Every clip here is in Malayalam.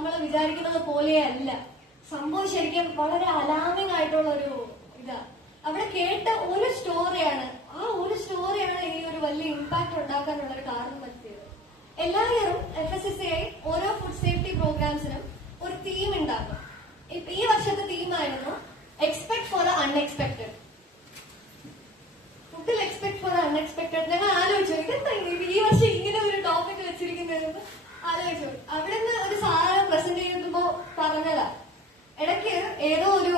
നമ്മൾ വിചാരിക്കുന്നത് പോലെയല്ല. സംഭവം ശരിക്കും വളരെ അലാമിംഗ് ആയിട്ടുള്ള ഒരു ഇതാ. അവിടെ കേട്ട ഒരു സ്റ്റോറിയാണ്, ആ ഒരു സ്റ്റോറിയാണ് ഇനി ഒരു വലിയ ഇമ്പാക്ട് ഉണ്ടാക്കാനുള്ള ഒരു കാരണം പറ്റിയത്. എല്ലാവരും FSSAI ഓരോ ഫുഡ് സേഫ്റ്റി പ്രോഗ്രാംസിനും ഒരു തീം ഉണ്ടാക്കും. ഈ വർഷത്തെ തീമായിരുന്നു എക്സ്പെക്ട് ഫോർ ദ അൺഎക്സ്പെക്ടഡ്. ഫുഡിൽ എക്സ്പെക്ട് ഫോർ ദ അൺഎക്സ്പെക്ടഡ്. ഞങ്ങൾ ആലോചിച്ചു ഇതെന്താ ഈ വർഷം ഇങ്ങനെ ഒരു ടോപ്പിക് വെച്ചിരിക്കുന്നതെന്ന് ആലോചിച്ചു. അവിടെ നിന്ന് ഒരു സാധനം പ്രസന്റ് ചെയ്യുമ്പോ പറഞ്ഞതാ, ഇടയ്ക്ക് ഏതോ ഒരു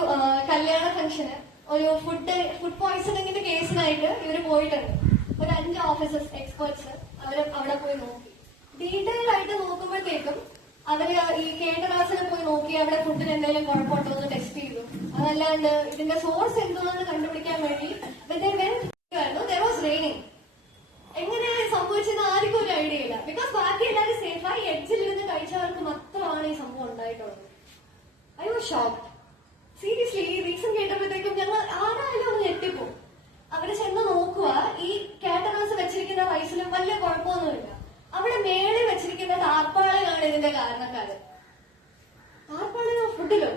കല്യാണ ഫംഗ്ഷന് ഒരു ഫുഡ് പോയിസണിങ്ങിന്റെ കേസിനായിട്ട് ഇവര് പോയിട്ടുണ്ട്. ഒരു 5 ഓഫീസേഴ്സ് എക്സ്പേർട്സ് അവര് അവിടെ പോയി നോക്കി. ഡീറ്റെയിൽ ആയിട്ട് നോക്കുമ്പോഴത്തേക്കും അവര് ഈ കേറ്ററേഴ്സിനെ പോയി നോക്കി അവിടെ ഫുഡിന് എന്തെങ്കിലും കുഴപ്പമുണ്ടോ എന്ന് ടെസ്റ്റ് ചെയ്തു. അതല്ലാണ്ട് ഇതിന്റെ സോഴ്സ് എന്താണെന്ന് കണ്ടുപിടിക്കാൻ വേണ്ടി എങ്ങനെ സംഭവിച്ചെന്ന് ആർക്കും ഒരു ഐഡിയ ഇല്ല. ബിക്കോസ് ബാക്കി എല്ലാവരും സേഫായി എഡ്ജിലിരുന്ന് കഴിച്ചവർക്ക് മാത്രമാണ് ഈ സംഭവം ഉണ്ടായിട്ടുള്ളത്. I was shocked. സീരിയസ്ലി ഈ റീസൺ കേട്ടപ്പോഴത്തേക്കും ഞങ്ങൾ ആരായാലും ഒന്ന് ഞെട്ടിപ്പോ. അവര് ചെന്ന് നോക്കുക, ഈ കാറ്ററേഴ്സ് വെച്ചിരിക്കുന്ന റൈസിലും വലിയ കുഴപ്പമൊന്നുമില്ല. അവിടെ മേളിൽ വെച്ചിരിക്കുന്ന താർപ്പാളയാണ് ഇതിന്റെ കാരണക്കാര്. താർപ്പാളിനോ ഫുഡിലോ?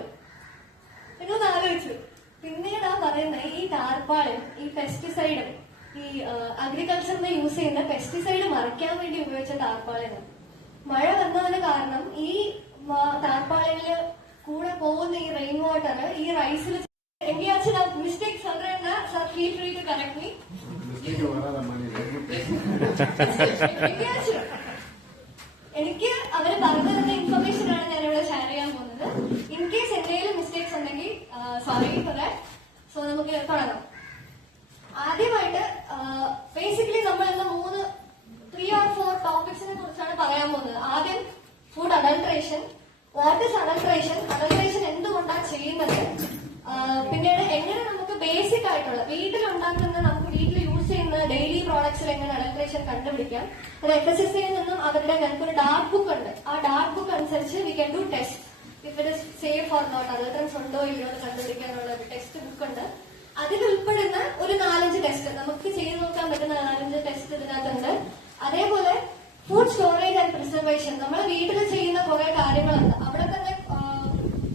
നിങ്ങളൊന്ന് ആലോചിച്ചു. പിന്നീടാ പറയുന്നത് ഈ താർപ്പാളും ഈ പെസ്റ്റിസൈഡും ഈ അഗ്രികൾച്ചറിന് യൂസ് ചെയ്യുന്ന പെസ്റ്റിസൈഡ് മറിക്കാൻ വേണ്ടി ഉപയോഗിച്ച താർപ്പാളിന് മഴ വന്നതിന് കാരണം ഈ താർപ്പാളില് കൂടെ പോകുന്ന ഈ റെയിൻ വാട്ടർ ഈ റൈസിൽ mistake sir feel free to correct me. എനിക്ക് അവര് പറഞ്ഞു തന്ന ഇൻഫർമേഷൻ ആണ് ഞാൻ ഇവിടെ ഷെയർ ചെയ്യാൻ പോകുന്നത്. ഇൻ കേസ് എന്തെങ്കിലും മിസ്റ്റേക്സ് ഉണ്ടെങ്കിൽ സോറി ഫോർ ദാറ്റ്. സോ നമുക്ക് തുടങ്ങാം. ആദ്യമായിട്ട് ബേസിക്കലി നമ്മൾ ഇന്ന് 3 or 4 ടോപ്പിക്സിനെ കുറിച്ചാണ് പറയാൻ പോകുന്നത്. ആദ്യം food adulteration. What is adulteration? Adulteration എന്തുകൊണ്ടാണ് ചെയ്യുന്നത്? പിന്നീട് എങ്ങനെ നമുക്ക് ബേസിക് ആയിട്ടുള്ള വീട്ടിലുണ്ടാക്കുന്ന നമുക്ക് വീട്ടിൽ യൂസ് ചെയ്യുന്ന ഡെയിലി പ്രോഡക്ട്സിൽ എങ്ങനെ അഡൾട്രേഷൻ കണ്ടുപിടിക്കാം. അത് FSSAI നിന്നും അവരുടെ ഞങ്ങൾക്കൊരു ഡാർക്ക് ബുക്ക് ഉണ്ട്. ആ ഡാർക്ക് ബുക്ക് അനുസരിച്ച് we can do test if it is safe or not, adulterants ഉണ്ടോ ഇല്ലയോ എന്ന് കണ്ടുപിടിക്കാനുള്ള ഒരു ടെസ്റ്റ് ബുക്ക് ഉണ്ട്. അതിൽ ഉൾപ്പെടുന്ന ഒരു 4-5 ടെസ്റ്റ്, നമുക്ക് ചെയ്ത് നോക്കാൻ പറ്റുന്ന 4-5 ടെസ്റ്റ് ഇതിനകത്തുണ്ട്. അതേപോലെ ഫുഡ് സ്റ്റോറേജ് ആൻഡ് പ്രിസർവേഷൻ. നമ്മൾ വീട്ടിൽ ചെയ്യുന്ന കുറെ കാര്യങ്ങളുണ്ട്. അവിടെ തന്നെ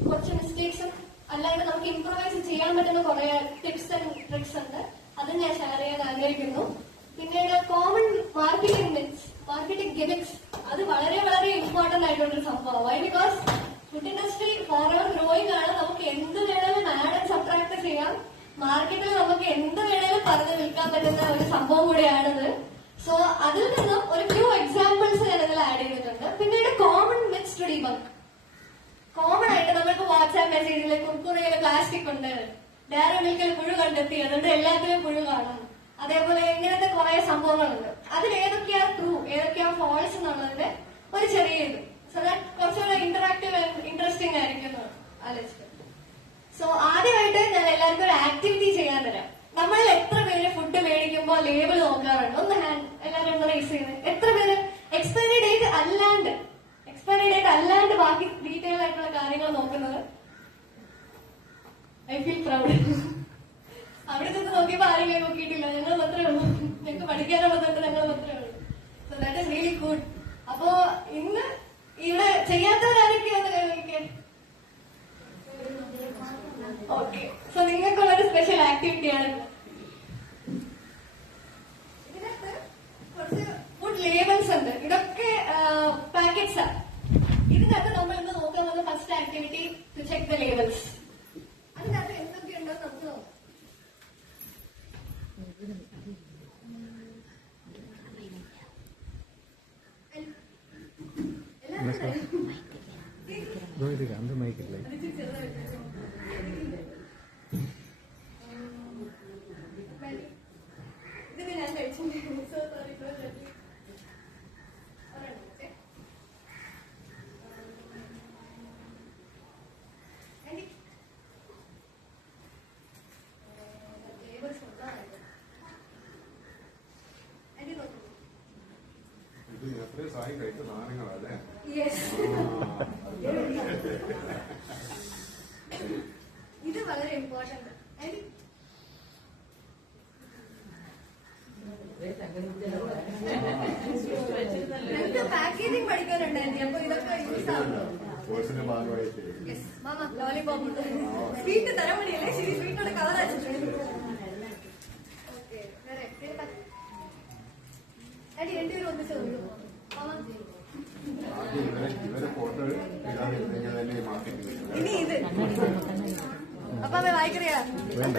കുറച്ച് മിസ്റ്റേക്സും അല്ലാണ്ട് നമുക്ക് ഇംപ്രവൈസ് ചെയ്യാൻ പറ്റുന്ന കുറെ ടിപ്സ് ആൻഡ് ട്രിക്സ് ഉണ്ട്. അത് ഞാൻ ഷെയർ ചെയ്യാൻ ആഗ്രഹിക്കുന്നു. പിന്നീട് കോമൺ മാർക്കറ്റിംഗ് ഗിമിക്സ്. അത് വളരെ വളരെ ഇമ്പോർട്ടന്റ് ആയിട്ടുള്ളൊരു സംഭവം. Why? Because food industry forward growing ആണ്. നമുക്ക് എന്ത് വേണേലും ആഡ് ആൻഡ് സബ്ട്രാക്ട് ചെയ്യാം. മാർക്കറ്റിൽ നമുക്ക് എന്ത് വേണേലും പറഞ്ഞ് വിൽക്കാൻ പറ്റുന്ന ഒരു സംഭവം കൂടിയാണിത്. സോ അതിൽ നിന്നും ഒരു ഫ്യൂ എക്സാമ്പിൾസ് ഞാൻ ഇതിൽ ആഡ് ചെയ്തിട്ടുണ്ട്. പിന്നീട് common myths to debunk. Common ആയിട്ട് നമുക്ക് വാട്സ്ആപ്പ് മെസ്സേജിൽ കുർക്കുറയില് പ്ലാസ്റ്റിക് ഉണ്ട്, ഡയറി മിൽക്കിൽ പുഴു കണ്ടെത്തി, അതുകൊണ്ട് എല്ലാത്തിലും പുഴു കാണും. അതേപോലെ ഇങ്ങനത്തെ കുറെ സംഭവങ്ങളുണ്ട്. അതിൽ ഏതൊക്കെയാ ട്രൂ ഏതൊക്കെയാ ഫോൾസ് എന്നുള്ളതിന്റെ ഒരു ചെറിയ ഇത്. സോ ദാറ്റ് കുറച്ചുകൂടെ ഇന്ററാക്റ്റീവ് ആൻഡ് ഇൻട്രസ്റ്റിംഗ് ആയിരിക്കും ആലോചിച്ചത്. സോ ആദ്യമായിട്ട് ഞാൻ എല്ലാവർക്കും ഒരു ആക്ടിവിറ്റി ചെയ്യാൻ തരാം. നമ്മൾ എത്ര പേര് ഫുഡ് മേടിക്കുമ്പോൾ ലേബിൾ നോക്കാറുണ്ട്? ഒന്ന് ഹാൻഡ് എല്ലാവരും ഒന്ന് റേസ് ചെയ്യുന്നത്. എത്ര പേര് എക്സ്പയറി ഡേറ്റ് അല്ലാണ്ട് ബാക്കി ഡീറ്റെയിൽ ആയിട്ടുള്ള കാര്യങ്ങൾ നോക്കുന്നത്? I feel proud. അവിടെ ചെന്ന് നോക്കിയപ്പോ ആരെങ്കിലും നോക്കിയിട്ടില്ല. ഞങ്ങൾ മാത്രമേ ഉള്ളൂ. ഞങ്ങൾക്ക് പഠിക്കാനുള്ളതുകൊണ്ട് ഞങ്ങൾ മാത്രമേ ഉള്ളൂ. So that is really good. അപ്പോ ഇന്ന് ഇവിടെ ചെയ്യാത്തവരാരൊക്കെയാന്ന് നോക്കിക്കേ. ഓക്കെ. സോ നിങ്ങൾക്കുള്ളൊരു സ്പെഷ്യൽ ആക്ടിവിറ്റിയാണ്. ഇതിനകത്ത് കുറച്ച് ഫുഡ് ലേബിൾസ് ഉണ്ട്. ഇതൊക്കെ പാക്കറ്റ്സാ. ഇതിനകത്ത് നമ്മൾ ഇന്ന് നോക്കാൻ പോകുന്ന first activity to check the labels. അതിനകത്ത് എന്തൊക്കെ ഉണ്ടോ നമുക്ക് നോക്കാം. அந்த மைக்கில் ഇതിന് ഞാൻ കഴിച്ചു. സായി കഴിച്ച സാധനങ്ങളല്ലേ? ഇത് വളരെ ഇമ്പോർട്ടന്റ്. ഞങ്ങൾക്ക് പാക്കേജിംഗ് പഠിക്കാനുണ്ടായിരുന്നു. അപ്പൊ ഇതൊക്കെ യൂസ് ആവുമല്ലോ. കോഴ്സിന്റെ ഭാഗമായിട്ട് മാമ ലോലിപോപ്പ് സ്വീറ്റ് തരാൻ വേണ്ടിയല്ലേ ശരി സ്വീറ്റോടെ കളർ അടി രണ്ടുപേരും ഒന്നിച്ച് മാമ ആദ്യം ഇവരെ ഫോട്ടോ ഇടാതിരുന്നെങ്കിൽ തന്നെ മാർക്കറ്റിംഗ് ഇനി ഇത് അപ്പൊ അവ വായിക്കറിയാ വേണ്ട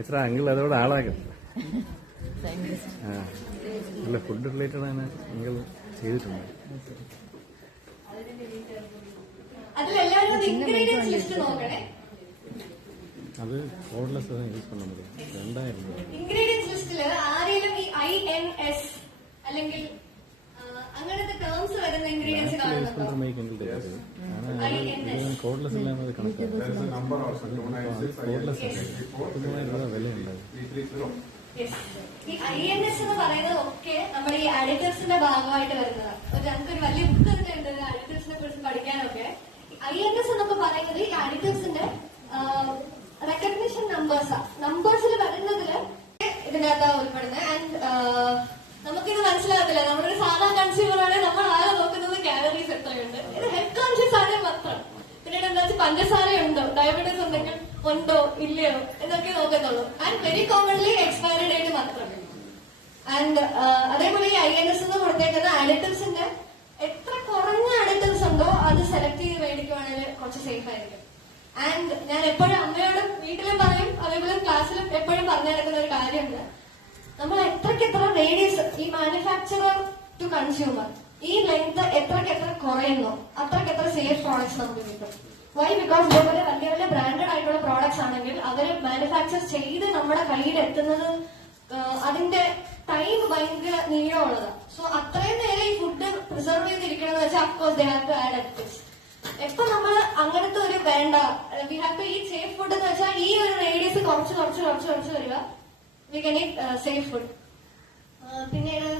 എത്ര അങ്കിൾ അതോടെ ആളാക്കും ആ അല്ല ഫുഡ് റിലേറ്റഡ് ആണ് അങ്കിൾ ചെയ്തിട്ടുണ്ട് അതിലെല്ലാവരും ഇൻഗ്രീഡിയൻസ് ലിസ്റ്റ് നോക്കണേ അത് കോഡ്ലെസ് യൂസ് பண்ண முடியும் 2000 ഇൻഗ്രീഡിയൻസ് ലിസ്റ്റില് ആരെങ്കിലും ഈ INS അല്ലെങ്കിൽ അങ്ങനത്തെ ടേംസ് വരുന്ന ഇൻഗ്രീഡിയൻസ് കാണുന്നുണ്ടോ കോഡ്ലെസ് എല്ലാം അത് കണക്കാണ് കോഡ്ലെസ് പുതുതായിട്ടുള്ള വിലയുണ്ടാവും ഈ INS എന്ന് പറയുന്നത് ഒക്കെ നമ്മുടെ ഈ അഡിറ്റീവ്സിന്റെ ഭാഗമായിട്ട് വരുന്നതാണ്. ഞങ്ങൾക്കൊരു വലിയ ബുക്ക് തന്നെ ഉണ്ട് അഡിറ്റീവ്സിനെ കുറിച്ച് പഠിക്കാനൊക്കെ. INS എന്നൊക്കെ പറയുന്നത് ഈ അഡിറ്റീവ്സിന്റെ റെക്കഗ്നിഷൻ നമ്പേഴ്സിൽ വരുന്നതില് ഇതിനകത്ത് ഉൾപ്പെടുന്നത്. ആൻഡ് നമുക്കിത് മനസ്സിലാകത്തില്ല. നമ്മളൊരു സാധാ കൺസ്യൂമർ ആണ്, നമ്മൾ ആരെ നോക്കുന്നത് കാലറീസ് എത്രയുണ്ട്. ഇത് ഹെൽത്ത് കോൺഷ്യസ് ആണെങ്കിൽ മാത്രം. പിന്നീട് എന്താ വെച്ചാൽ പഞ്ചസാര ഉണ്ടോ, ഡയബറ്റീസ് ഉണ്ടെങ്കിൽ ഉണ്ടോ ഇല്ലയോ എന്നൊക്കെ നോക്കത്തുള്ളൂ. And very commonly expiry date മാത്രം. ആൻഡ് അതേപോലെ ഈ INS എന്ന് കൊടുത്തേക്കുന്ന അഡിറ്റീവ്സിന്റെ എത്ര കുറഞ്ഞ അഡിറ്റീവ്സ് ഉണ്ടോ അത് സെലക്ട് ചെയ്ത് മേടിക്കുവാണെങ്കിൽ കുറച്ച് സേഫ് ആയിരിക്കും. ആൻഡ് ഞാൻ എപ്പോഴും അമ്മയോടും വീട്ടിലും പറയും, അതേപോലെ ക്ലാസ്സിലും എപ്പോഴും പറഞ്ഞു നടക്കുന്ന ഒരു കാര്യമുണ്ട്. നമ്മൾ എത്രക്കെത്ര റേഡിയസ് ഈ മാനുഫാക്ചറർ ടു കൺസ്യൂമർ ഈ ലെങ്ത് എത്രക്കെത്ര കുറയുന്നു അത്രക്കെത്ര സേഫ് പ്രോഡക്ട്സ് നമുക്ക് കിട്ടും. വൈ? ബിക്കോസ് ഇതേപോലെ വലിയ വലിയ ബ്രാൻഡഡ് ആയിട്ടുള്ള പ്രോഡക്ട്സ് ആണെങ്കിൽ അവർ മാനുഫാക്ചർ ചെയ്ത് നമ്മുടെ കയ്യിൽ എത്തുന്നത് അതിന്റെ ടൈം ഭയങ്കര നീളമുള്ളതാണ്. സോ അത്രയും നേരം ഈ ഫുഡ് പ്രിസർവ് ചെയ്തിരിക്കണമെന്ന് വെച്ചാൽ of course they have to add additives. എപ്പൊ നമ്മൾ അങ്ങനത്തെ ഒരു വേണ്ട we have to eat safe food എന്ന് വെച്ചാൽ ഈ ഒരു റേഡിയസ് കുറച്ച് വരിക. We can eat safe food. പിന്നീട്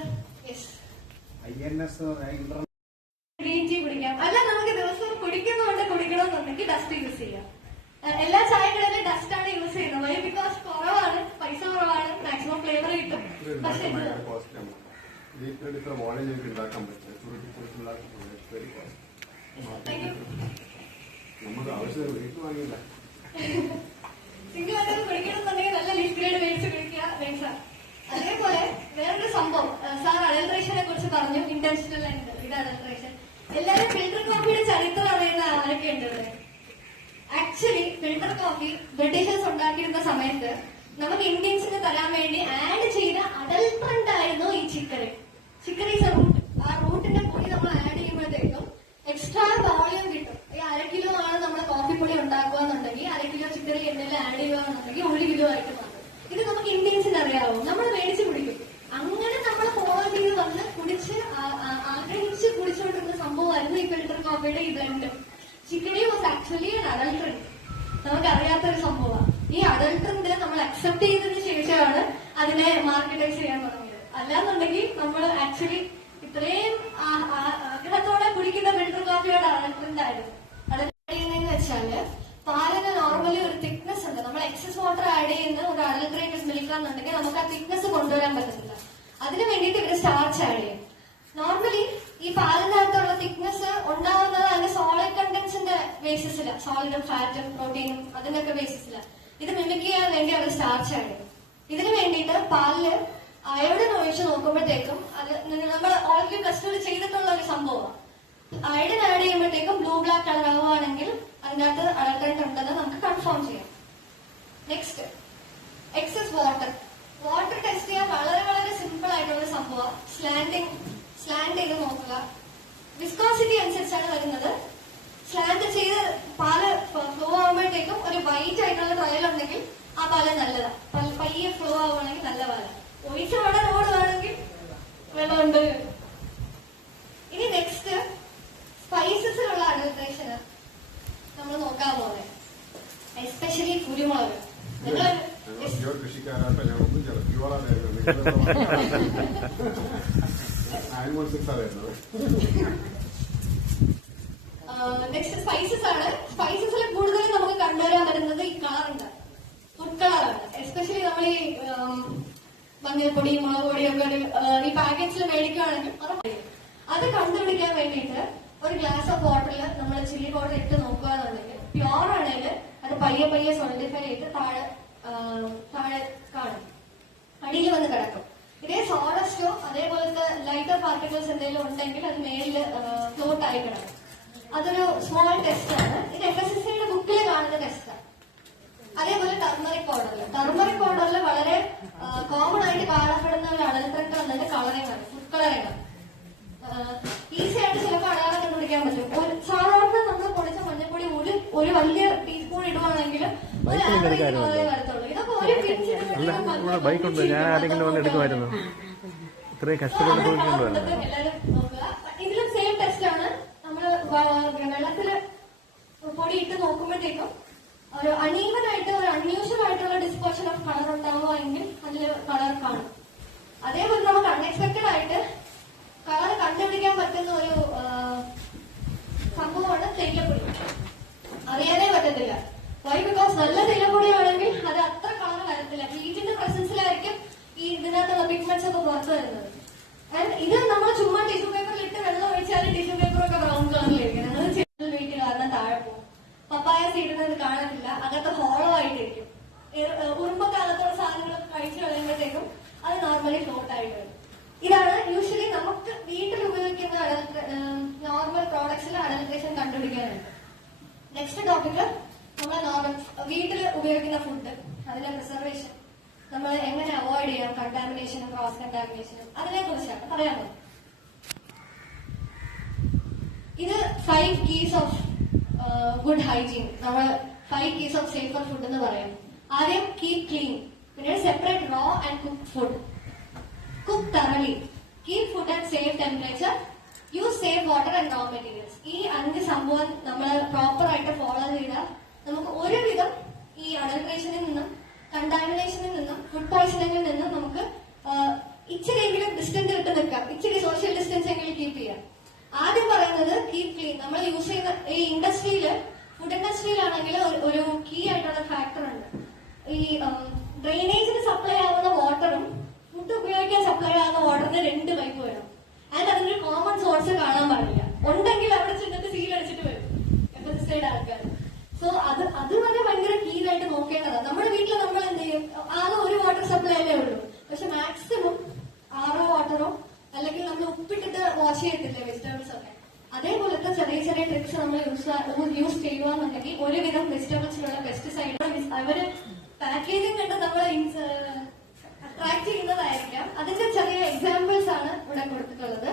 ഗ്രീൻ ടീ കുടിക്കാം. അല്ല, നമുക്ക് ദിവസം കുടിക്കുന്നുണ്ട് കുടിക്കണമെന്നുണ്ടെങ്കിൽ ഡസ്റ്റ് യൂസ് ചെയ്യാം. എല്ലാ ചായക്കടയിലും ഡസ്റ്റ് ആണ് യൂസ് ചെയ്യുന്നത്. വൈ? ബിക്കോസ് കുറവാണ്, പൈസ കുറവാണ്, മാക്സിമം ഫ്ലേവർ കിട്ടും. പക്ഷെ നമുക്ക് ആവശ്യം വീട്ടിൽ വാങ്ങിയില്ല. സിംഗിൾ ആയിട്ട് കുടിക്കണമെന്നുണ്ടെങ്കിൽ നല്ല ലീഫ് ഗ്രേഡ് മേടിച്ച് കുടിക്കുക വേണ്ട. അതേപോലെ വേറൊരു സംഭവം, സാർ അഡൽട്രേഷനെ കുറിച്ച് പറഞ്ഞു. ഇന്റൻഷണൽ ആൻഡ് ഇത് അഡൽട്രേഷൻ. എല്ലാവരും ഫിൽറ്റർ കോഫിയുടെ ചരിത്രം അറിയുന്ന ആരൊക്കെ ഉണ്ട് ഇവിടെ? ആക്ച്വലി ഫിൽറ്റർ കോഫി ബ്രിട്ടീഷേഴ്സ് ഉണ്ടാക്കിയിരുന്ന സമയത്ത് നമുക്ക് ഇന്ത്യൻസിന് തരാൻ വേണ്ടി ആഡ് ചെയ്ത അഡൽട്രന്റ് ആയിരുന്നു ഈ chicory. Chicory is A root. ആ റൂട്ടിന്റെ പൊടി നമ്മൾ ആഡ് ചെയ്യുമ്പോഴത്തേക്കും എക്സ്ട്രാ വോളിയം കിട്ടും. ഈ 1 കിലോ ആണ് നമ്മുടെ കോഫിപ്പൊടി ഉണ്ടാക്കുക എന്നുണ്ടെങ്കിൽ 1 കിലോ ചിക്കറി എന്തെങ്കിലും ആഡ് ചെയ്യുകയാണെന്നുണ്ടെങ്കിൽ 1 കിലോ ആയിട്ട് മാറും. ഇത് നമുക്ക് ഇന്ത്യൻസിന് അറിയാവും, നമ്മൾ മേടിച്ച് കുടിക്കും. അങ്ങനെ നമ്മൾ ഫോളോ ചെയ്ത് വന്ന് കുടിച്ച് ആഗ്രഹിച്ച് കുടിച്ചുകൊണ്ടിരുന്ന സംഭവമായിരുന്നു ഈ ഫിൽറ്റർ കോഫിയുടെ ഈ ബ്ലെൻഡ്. ചിക്കറി വാസ് ആക്ച്വലി ഒരു അഡൽട്രന്റ്. നമുക്ക് അറിയാത്തൊരു സംഭവമാണ്. ഈ അഡൽട്രന്റ് നമ്മൾ അക്സെപ്റ്റ് ചെയ്തതിനു ശേഷമാണ് അതിനെ മാർക്കറ്റൈസ് ചെയ്യാൻ തുടങ്ങിയത്. അല്ലാന്നുണ്ടെങ്കിൽ നമ്മൾ ആക്ച്വലി ഇത്രയും ആഗ്രഹത്തോടെ കുടിക്കുന്ന ഫിൽറ്റർ കോഫിയുടെ അഡൽട്രന്റ് ആയിരുന്നു. അഡൽട്രന്റ് ചെയ്യുന്നതെന്ന് വെച്ചാല് പാലിന് നോർമലി ഒരു തിക്നെസ് ഉണ്ട്. നമ്മൾ എക്സസ് വാട്ടർ ആഡ് ചെയ്യുന്ന ഒരു അഡൽട്രേറ്റഡ് മിൽക്ക് ആണെന്നുണ്ടെങ്കിൽ നമുക്ക് ആ തിക്നെസ് കൊണ്ടുവരാൻ പറ്റത്തില്ല. അതിന് വേണ്ടിയിട്ട് ഇവര് സ്റ്റാർച്ച് ആഡ് ചെയ്യും. നോർമലി ഈ പാലിനകത്തുള്ള തിക്നെസ് ഉണ്ടാവുന്നത് അതിന്റെ സോളിഡ് കണ്ടൻസിന്റെ ബേസിസില, സോളിഡും ഫാറ്റും പ്രോട്ടീനും അതിന്റെയൊക്കെ ബേസിസില. ഇത് മിമിക് ചെയ്യാൻ വേണ്ടി അവർ സ്റ്റാർച്ച് ആഡ് ചെയ്യും. ഇതിന് വേണ്ടിയിട്ട് പാലില് അയോഡിൻ ഒഴിച്ച് നോക്കുമ്പോഴത്തേക്കും അത് നമ്മൾ ഓൾറെഡി പ്ലസ് ചെയ്തിട്ടുള്ള ഒരു സംഭവമാണ്. അയോഡിൻ ആഡ് ചെയ്യുമ്പോഴത്തേക്കും ബ്ലൂ ബ്ലാക്ക് കളർ ആവുകയാണെങ്കിൽ അതിനകത്ത് അഡൽട്രന്റ് ഉണ്ടെന്ന് നമുക്ക് കൺഫേം ചെയ്യാം. Next, excess water. Water test ചെയ്യാൻ വളരെ വളരെ സിമ്പിൾ ആയിട്ടുള്ള സംഭവം. സ്ലാൻഡ് ചെയ്ത് നോക്കുക. വിസ്കോസിറ്റി അനുസരിച്ചാണ് വരുന്നത്. സ്ലാൻഡ് ചെയ്ത് പാല് ഫ്ലോ ആകുമ്പോഴത്തേക്കും ഒരു വൈറ്റ് ആയിട്ടുള്ള ട്രയൽ ഉണ്ടെങ്കിൽ ആ പാല് നല്ലതാണ്. പയ്യെ ഫ്ലോ ആവുകയാണെങ്കിൽ നല്ല പാല്. ഒഴിച്ച അവിടെ ഓടുകയാണെങ്കിൽ വെള്ളമുണ്ട്. ഇനി നെക്സ്റ്റ്, സ്പൈസസിലുള്ള അഡൽട്രേഷന് നമ്മൾ നോക്കാൻ പോകുന്നത് എസ്പെഷ്യലി കുരുമുളക്. കൃഷിക്കാരായിട്ട് ഞാൻ ഒന്നും നെക്സ്റ്റ് സ്പൈസസ് ആണ്. സ്പൈസസിൽ കൂടുതലും നമുക്ക് കണ്ടുവരാൻ വരുന്നത് ഈ കളറുണ്ട്, ഫുഡ് കളറാണ്. എസ്പെഷ്യലി നമ്മൾ ഈ മഞ്ഞൾപ്പൊടി, മുളക് പൊടിയൊക്കെ ഈ പാക്കറ്റ്സിൽ മേടിക്കുകയാണെങ്കിൽ അത് കണ്ടുപിടിക്കാൻ വേണ്ടിയിട്ട് ഗ്ലാസ് ഓഫ് വാട്ടറിൽ നമ്മൾ ചില്ലി പൗഡർ ഇട്ട് നോക്കുക എന്നുണ്ടെങ്കിൽ പ്യോർ ആണെങ്കിൽ അത് പയ്യെ പയ്യെ സോളിഡിഫൈ ചെയ്ത് താഴെ കാണും, അടിയിൽ വന്ന് കിടക്കും. ഇതേ സോഡസ്റ്റോ അതേപോലത്തെ ലൈറ്റർ പാർട്ടിക്കിൾസ് എന്തെങ്കിലും ഉണ്ടെങ്കിൽ അത് മേലിൽ ഫ്ലോട്ട് ആയി കിടക്കും. അതൊരു സ്മോൾ ടെസ്റ്റ് ആണ്. ഇത് FSSAIയുടെ ബുക്കിൽ കാണുന്ന ടെസ്റ്റാണ്. അതേപോലെ ടർമറിക് പൗഡറിൽ വളരെ കോമൺ ആയിട്ട് കാണപ്പെടുന്ന ഒരു അടൽത്തട്ട് വന്നത് കളറിംഗ് ആണ്, ഫുഡ് കളറിംഗ് ആണ്. ഈസി ആയിട്ട് ചിലപ്പോൾ അടയാളം കണ്ടുപിടിക്കാൻ പറ്റും. സാധാരണ നമ്മൾ പൊടിച്ച മഞ്ഞപ്പൊടി ഒരു വലിയ ടീസ്പൂൺ ഇടുവാണെങ്കിൽ ഒരു ആവറേജ് കളറേ വരത്തുള്ളൂ. ഇതൊക്കെ ഒരു ബൈക്കുണ്ട്, ഞാൻ ആരെങ്കിലും വന്ന് എടുക്കുമായിരുന്നു. ഇത്രയും കഷ്ടപ്പെട്ട് എല്ലാവരും നോക്കുക. ഇതിലും സെയിം ടെസ്റ്റ് ആണ്. നമ്മള് വെള്ളത്തില് പൊടി ഇട്ട് നോക്കുമ്പോഴത്തേക്കും ഒരു അണീവൻ ആയിട്ട് ഒരു അൺയൂഷ്വൽ ആയിട്ടുള്ള ഡിസ്പോഷൻ ഓഫ് കളർ ഉണ്ടാവുമെങ്കിൽ അതില് കളർ കാണും. അതേപോലെ നമുക്ക് അൺഎക്സ്പെക്ടഡ് ആയിട്ട് കളർ കണ്ടുപിടിക്കാൻ പറ്റുന്ന ഒരു സംഭവമാണ് തേയിലപ്പൊടി. അറിയാനേ പറ്റത്തില്ല. വൈ? ബിക്കോസ് നല്ല തേയിലപ്പൊടിയാണെങ്കിൽ അത് അത്ര കളർ വരത്തില്ല. ഹീറ്റിന്റെ പ്രസൻസിലായിരിക്കും ഈ ഇതിനകത്തുള്ള പിഗ്മെന്റ്സ് ഒക്കെ പുറത്തു വരുന്നത്. ഇത് നമ്മൾ ചുമ്മാ ടിഷ്യൂ പേപ്പറിൽ ഇട്ട് വെള്ളം ഒഴിച്ചാലും ടിഷ്യൂ പേപ്പറൊക്കെ ബ്രൗൺ കളറിലിരിക്കും. നമ്മൾ ചെറിയ വെയിറ്റ് കാരണം താഴെ പോകും. പപ്പായ സീടുന്നത് കാണത്തില്ല, അകത്ത് ഹോളോ ആയിട്ടിരിക്കും. ഉറുമ്പൊക്കെ അകത്തുള്ള സാധനങ്ങളൊക്കെ കഴിച്ചു കളയുമ്പോഴത്തേക്കും അത് നോർമലി ഫ്ലോട്ട് ആയിട്ട് വരും. ഇതാണ് യൂഷ്വലി നമുക്ക് വീട്ടിൽ ഉപയോഗിക്കുന്ന നോർമൽ പ്രോഡക്ട്സിൽ അഡൽട്രേഷൻ കണ്ടുപിടിക്കാനായിട്ട്. നെക്സ്റ്റ് ടോപ്പിക് നമ്മൾ നോർമൽ വീട്ടിൽ ഉപയോഗിക്കുന്ന ഫുഡ്, അതിലെ പ്രിസർവേഷൻ, നമ്മൾ എങ്ങനെ അവോയ്ഡ് ചെയ്യാം, കണ്ടാമിനേഷനും ക്രോസ് കണ്ടാമിനേഷനും, അതിനെ കുറിച്ചാണ് പറയാനുള്ളത്. ഇത് 5 keys ഓഫ് ഗുഡ് ഹൈജീൻ. നമ്മൾ 5 keys ഓഫ് സേഫർ ഫുഡ് എന്ന് പറയാം. ആദ്യം കീപ് ക്ലീൻ, പിന്നീട് separate raw and cook food, cook thoroughly, keep food at safe temperature, use safe water and raw materials. ഈ 5 സംഭവം നമ്മൾ പ്രോപ്പർ ആയിട്ട് ഫോളോ ചെയ്താൽ നമുക്ക് ഒരുവിധം ഈ അഡൽട്രേഷനിൽ നിന്നും കണ്ടാമിനേഷനിൽ നിന്നും ഫുഡ് പോയ്സണിങ്ങിൽ നിന്നും നമുക്ക് ഇച്ചിരിയെങ്കിലും ഡിസ്റ്റൻസ് ഇട്ട് നിൽക്കാം, ഇച്ചിരി സോഷ്യൽ ഡിസ്റ്റൻസ് എങ്കിലും കീപ്പ് ചെയ്യാം. ആദ്യം പറയുന്നത് കീപ് ക്ലീൻ. നമ്മൾ യൂസ് ചെയ്യുന്ന ഈ ഇൻഡസ്ട്രിയില്, ഫുഡ് ഇൻഡസ്ട്രിയിലാണെങ്കിൽ ഒരു കീ ആയിട്ടുള്ള ഫാക്ടർ ഉണ്ട്. ഈ ഡ്രെയിനേജിന് സപ്ലൈ ആവുന്ന വാട്ടറും ഫുഡ് ഉപയോഗിക്കാൻ സപ്ലൈ ആവുന്ന വാട്ടറിന് 2 പൈപ്പ് വേണം. ആൻഡ് അതിനൊരു കോമൺ സോഴ്സ് കാണാൻ പാടില്ല. ഉണ്ടെങ്കിൽ അവിടെ ചെന്നിട്ട് സീലടിച്ചിട്ട് വരും FSSAIയുടെ ആൾക്കാർ. സോ അതുവരെ ഭയങ്കര ക്ലീൻ ആയിട്ട് നോക്കേണ്ടതാണ്. നമ്മുടെ വീട്ടിൽ നമ്മൾ എന്ത് ചെയ്യും, ആകെ ഒരു വാട്ടർ സപ്ലൈ അല്ലേ ഉള്ളൂ. പക്ഷെ മാക്സിമം RO വാട്ടറോ അല്ലെങ്കിൽ നമ്മൾ ഉപ്പിട്ടിട്ട് വാഷ് ചെയ്യത്തില്ലേ വെജിറ്റബിൾസ് ഒക്കെ, അതേപോലത്തെ ചെറിയ ചെറിയ ട്രിക്സ് നമ്മൾ യൂസ് ചെയ്യുകയാണെന്നുണ്ടെങ്കിൽ ഒരുവിധം വെജിറ്റബിൾസിലുള്ള പെസ്റ്റിസൈഡ് അവര് പാക്കേജിംഗ് കണ്ട് നമ്മളെ അട്രാക്ട് ചെയ്യുന്നതായിരിക്കാം. അതിന്റെ ചെറിയ എക്സാമ്പിൾസ് ആണ് ഇവിടെ കൊടുത്തിട്ടുള്ളത്.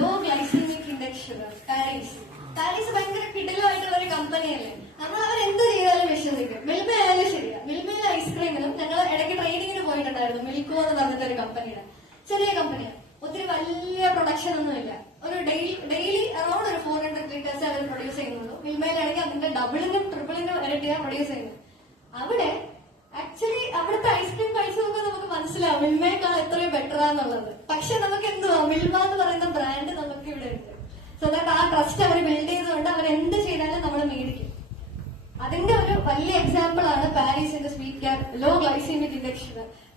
Low glycemic index sugar, Parry's ഭയങ്കര കിടിലമായിട്ടുള്ള ഒരു കമ്പനിയല്ലേ. നമ്മൾ അവരെന്ത് ചെയ്താലും വിശ്വസിക്കും. മിൽമ ആയാലും ശരിയാ. മിൽമയിലെ ഐസ്ക്രീമിനും ഞങ്ങൾ ഇടയ്ക്ക് ട്രെയിനിങ്ങിന് പോയിട്ടുണ്ടായിരുന്നു. മിൽക്കോ എന്ന് പറഞ്ഞിട്ട് ഒരു കമ്പനിയുടെ ചെറിയ കമ്പനിയാണ്. ഒത്തിരി വലിയ പ്രൊഡക്ഷൻ ഒന്നുമില്ല. ഒരു ഡെയിലി അറൌണ്ട് ഒരു 400 liters അവർ പ്രൊഡ്യൂസ് ചെയ്യുന്നുള്ളൂ. മിൽമയിലാണെങ്കിൽ അതിന്റെ ഡബിളിനും ട്രിപ്പിളിനും ഇരട്ടിയാണ് പ്രൊഡ്യൂസ് ചെയ്യുന്നത്. അവിടെ ആക്ച്വലി അവിടുത്തെ ഐസ്ക്രീം പൈസ നോക്കുമ്പോൾ നമുക്ക് മനസ്സിലാവും മിൽമയേക്കാൾ എത്രയോ ബെറ്റർ ആണെന്നുള്ളത്. പക്ഷെ നമുക്ക് എന്തുവാ, മിൽമ എന്ന് പറയുന്ന ബ്രാൻഡ് നമുക്ക് ഇവിടെ ഉണ്ട്. സോ ദാറ്റ് ആ ട്രസ്റ്റ് അവർ ബിൽഡ് ചെയ്തുകൊണ്ട് അവർ എന്ത് ചെയ്താലും നമ്മൾ മേടിക്കും. അതിന്റെ ഒരു വലിയ എക്സാമ്പിൾ ആണ് പാരീസിന്റെ sweet care low glycemic index